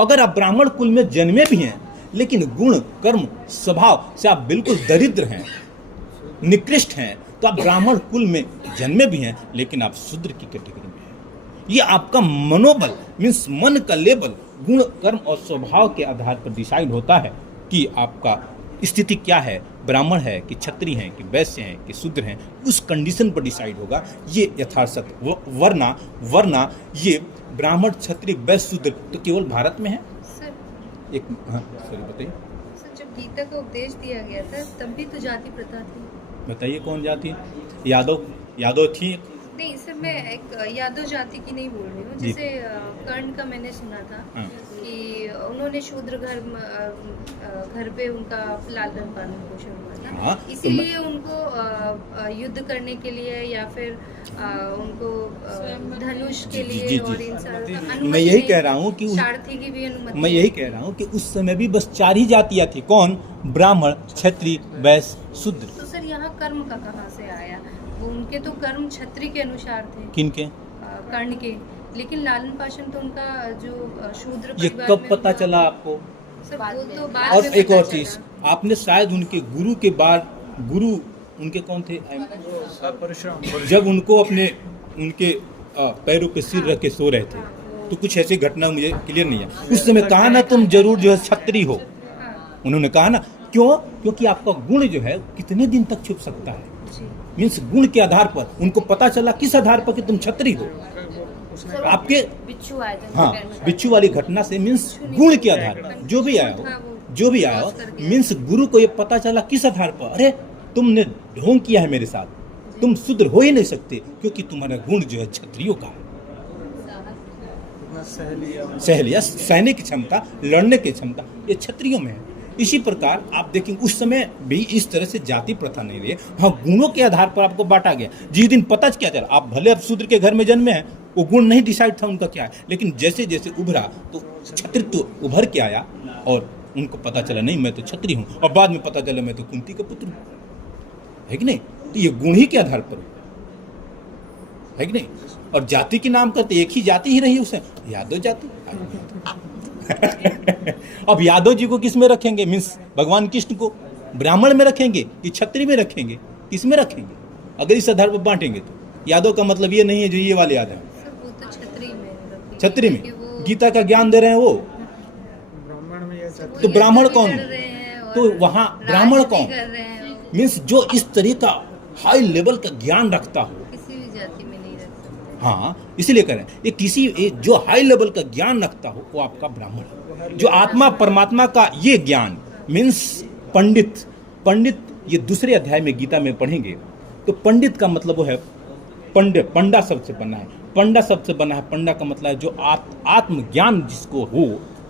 अगर आप ब्राह्मण कुल में जन्मे भी हैं लेकिन गुण कर्म स्वभाव से आप बिल्कुल दरिद्र हैं, निकृष्ट हैं, तो आप ब्राह्मण कुल में जन्मे भी हैं लेकिन आप शूद्र की कैटेगरी में हैं। ये आपका मनोबल मीन्स मन का लेवल गुण कर्म और स्वभाव के आधार पर डिसाइड होता है कि आपका स्थिति क्या है, ब्राह्मण है कि क्षत्रिय हैं कि वैश्य हैं कि शूद्र हैं, उस कंडीशन पर डिसाइड होगा। ये यथार्थ सत्य। वरना ये ब्राह्मण, क्षत्रिय, वैश्य, शूद्र तो केवल भारत में है। सर एक हाँ सॉरी बताइए। सर जब गीता का उपदेश दिया गया था तब भी तो जाति प्रथा थी। बताइए कौन जाति? यादव थी। नहीं सर, मैं एक यादव जाति की नहीं बोल रही हूँ। जी। जैसे कर्ण का मैंने सुना था हाँ। कि उन्होंने शूद्र घर पे उनका लालन पालन पोषण हुआ हाँ, था, तो इसीलिए उनको युद्ध करने के लिए या फिर उनको धनुष के जी, लिए जी, और जी। इन सारों का मैं अनुमति यही नहीं कह थी। रहा हूँ कि सारथी की भी अनुमति मैं यही कह रहा हूँ कि उस समय भी बस 4 ही जातियाँ थी। कौन? ब्राह्मण, क्षत्रिय, वैश्य, शूद्र। तो सर यहाँ कर्म का कहाँ से आया? वो उनके तो कर्म क्षत्रिय के अनुसार थे, किनके? कर्ण के, लेकिन लालन पालन तो उनका जो शूद्र ये परिवार कब में पता उनका- चला आपको? सर वो तो बाद और में एक पता और चला। चीज, आपने शायद उनके गुरु के बाद, गुरु उनके कौन थे? परशुराम। जब उनको उनके पैरों पे सिर रख के सो रहे थे तो कुछ ऐसी घटना मुझे क्लियर नहीं है। उस समय कहा ना तुम जरूर जो है क्षत्रिय हो, हाँ, उन्होंने कहा ना। क्यों? क्योंकि आपका गुण जो है कितने दिन तक छुप सकता है। जी। मीन्स गुण के आधार पर उनको पता चला। किस आधार पर? कि तुम क्षत्रिय हो। सर, आपके बिच्छू आए थे हाँ पैर में। बिच्छू वाली घटना से मीन्स गुण के आधार पर जो भी आया हो मीन्स गुरु को ये पता चला। किस आधार पर? अरे तुमने ढोंग किया है मेरे साथ, तुम शूद्र हो ही नहीं सकते क्योंकि तुम्हारा गुण जो है क्षत्रियों का है। सह लिया, सहने की क्षमता, लड़ने की क्षमता ये क्षत्रियों में है। इसी प्रकार आप देखेंगे उस समय भी इस तरह से जाति प्रथा नहीं रही। हाँ, गुणों के आधार पर आपको बांटा गया। जिस दिन पता क्या चला, आप भले अब शूद्र के घर में जन्मे हैं, वो गुण नहीं डिसाइड था उनका क्या है, लेकिन जैसे जैसे उभरा तो क्षत्रित्व उभर के आया और उनको पता चला नहीं मैं तो क्षत्रिय हूँ, और बाद में पता चला मैं तो कुंती का पुत्र हूँ, है कि नहीं? तो ये गुण ही के आधार पर है कि नहीं? और जाति के नाम करते एक ही जाति ही रही उसे, यादव जाति। अब यादव जी को किस में रखेंगे? मीन्स भगवान कृष्ण को ब्राह्मण में रखेंगे कि क्षत्रिय में रखेंगे? किस में रखेंगे? अगर इस आधार पर बांटेंगे तो यादव का मतलब ये नहीं है जो ये वाले यादव हैं। सर वो तो क्षत्रिय में रखेंगे, क्षत्रिय में क्योंकि वो- गीता का ज्ञान दे रहे हैं वो, ब्राह्मण में ये वो तो यज्ञ ब्राह्मण भी कौन? कर रहे हैं और तो वहाँ ब्राह्मण राज भी कौन? कर रहे हैं, मीन्स जो इस तरह का हाई लेवल का ज्ञान रखता हो। किसी भी जाति में नहीं रख सकते। हाँ, इसीलिए कह रहे हैं ये जो हाई लेवल का ज्ञान रखता हो वो आपका ब्राह्मण है। जो आत्मा परमात्मा का ये ज्ञान मीन्स पंडित ये दूसरे अध्याय में गीता में पढ़ेंगे तो पंडित का मतलब वो है पंडा शब्द से बना है। पंडा शब्द से बना है। पंडा का मतलब है जो आत्मज्ञान जिसको हो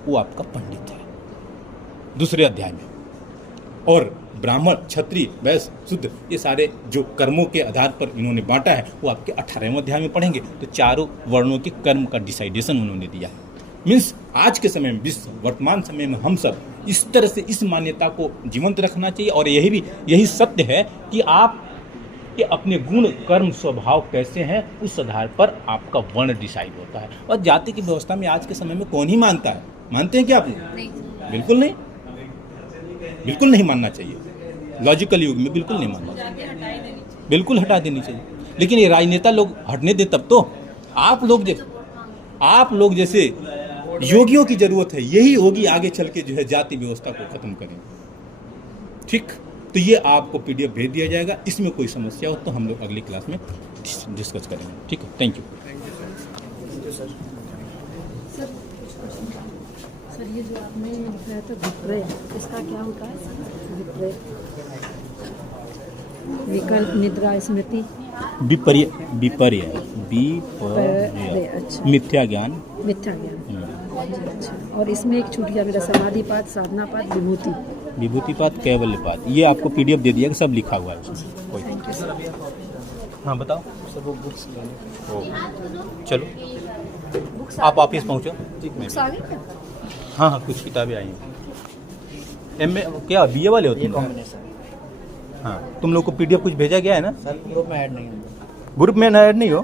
वो आपका पंडित है दूसरे अध्याय में। और ब्राह्मण, क्षत्रिय, वैश्य, शूद्र ये सारे जो कर्मों के आधार पर इन्होंने बांटा है वो आपके 18वें अध्याय में पढ़ेंगे। तो चारों वर्णों के कर्म का डिसाइडेशन उन्होंने दिया है। मीन्स आज के समय में, विश्व वर्तमान समय में हम सब इस तरह से इस मान्यता को जीवंत रखना चाहिए। और यही सत्य है कि आप कि अपने गुण कर्म स्वभाव कैसे हैं, उस आधार पर आपका वर्ण डिसाइड होता है। और जाति की व्यवस्था में आज के समय में कौन ही मानता है? मानते हैं क्या आप? बिल्कुल नहीं, बिल्कुल नहीं मानना चाहिए। लॉजिकल युग में बिल्कुल नहीं मानना चाहिए, बिल्कुल हटा देनी चाहिए। लेकिन ये राजनेता लोग हटने दे तब तो। आप लोग जैसे योगियों की जरूरत है, यही होगी आगे चल के जो है जाति व्यवस्था को खत्म करेंगे। ठीक, तो ये आपको PDF भेज दिया जाएगा। इसमें कोई समस्या हो तो हम लोग अगली क्लास में डिस्कस करेंगे। ठीक है, थैंक यू। सर ये जो आपने लिखाया था विपर्य, इसका क्या होता है? विपर्य, विकल्प, निद्रा, स्मृति, विपर्य, अच्छा, मिथ्या ज्ञान, मिथ्या ज्ञान। अच्छा, और इसमें एक छूट गया मेरा, समाधिपात, साधनापात, विभूति, विभूतिपात, कैवल्यपात। ये आपको PDF दे दिया कि सब लिखा हुआ है उसमें। कोई हाँ बताओ सब वो बुक्स लाने। चलो आप ऑफिस पहुँचो। हाँ, कुछ किताबें आई हैं। MA क्या BA वाले हो तुम लोग? हाँ, तुम लोग को PDF कुछ भेजा गया है ना? सर ग्रुप में ऐड नहीं है। ग्रुप में ऐड नहीं हो?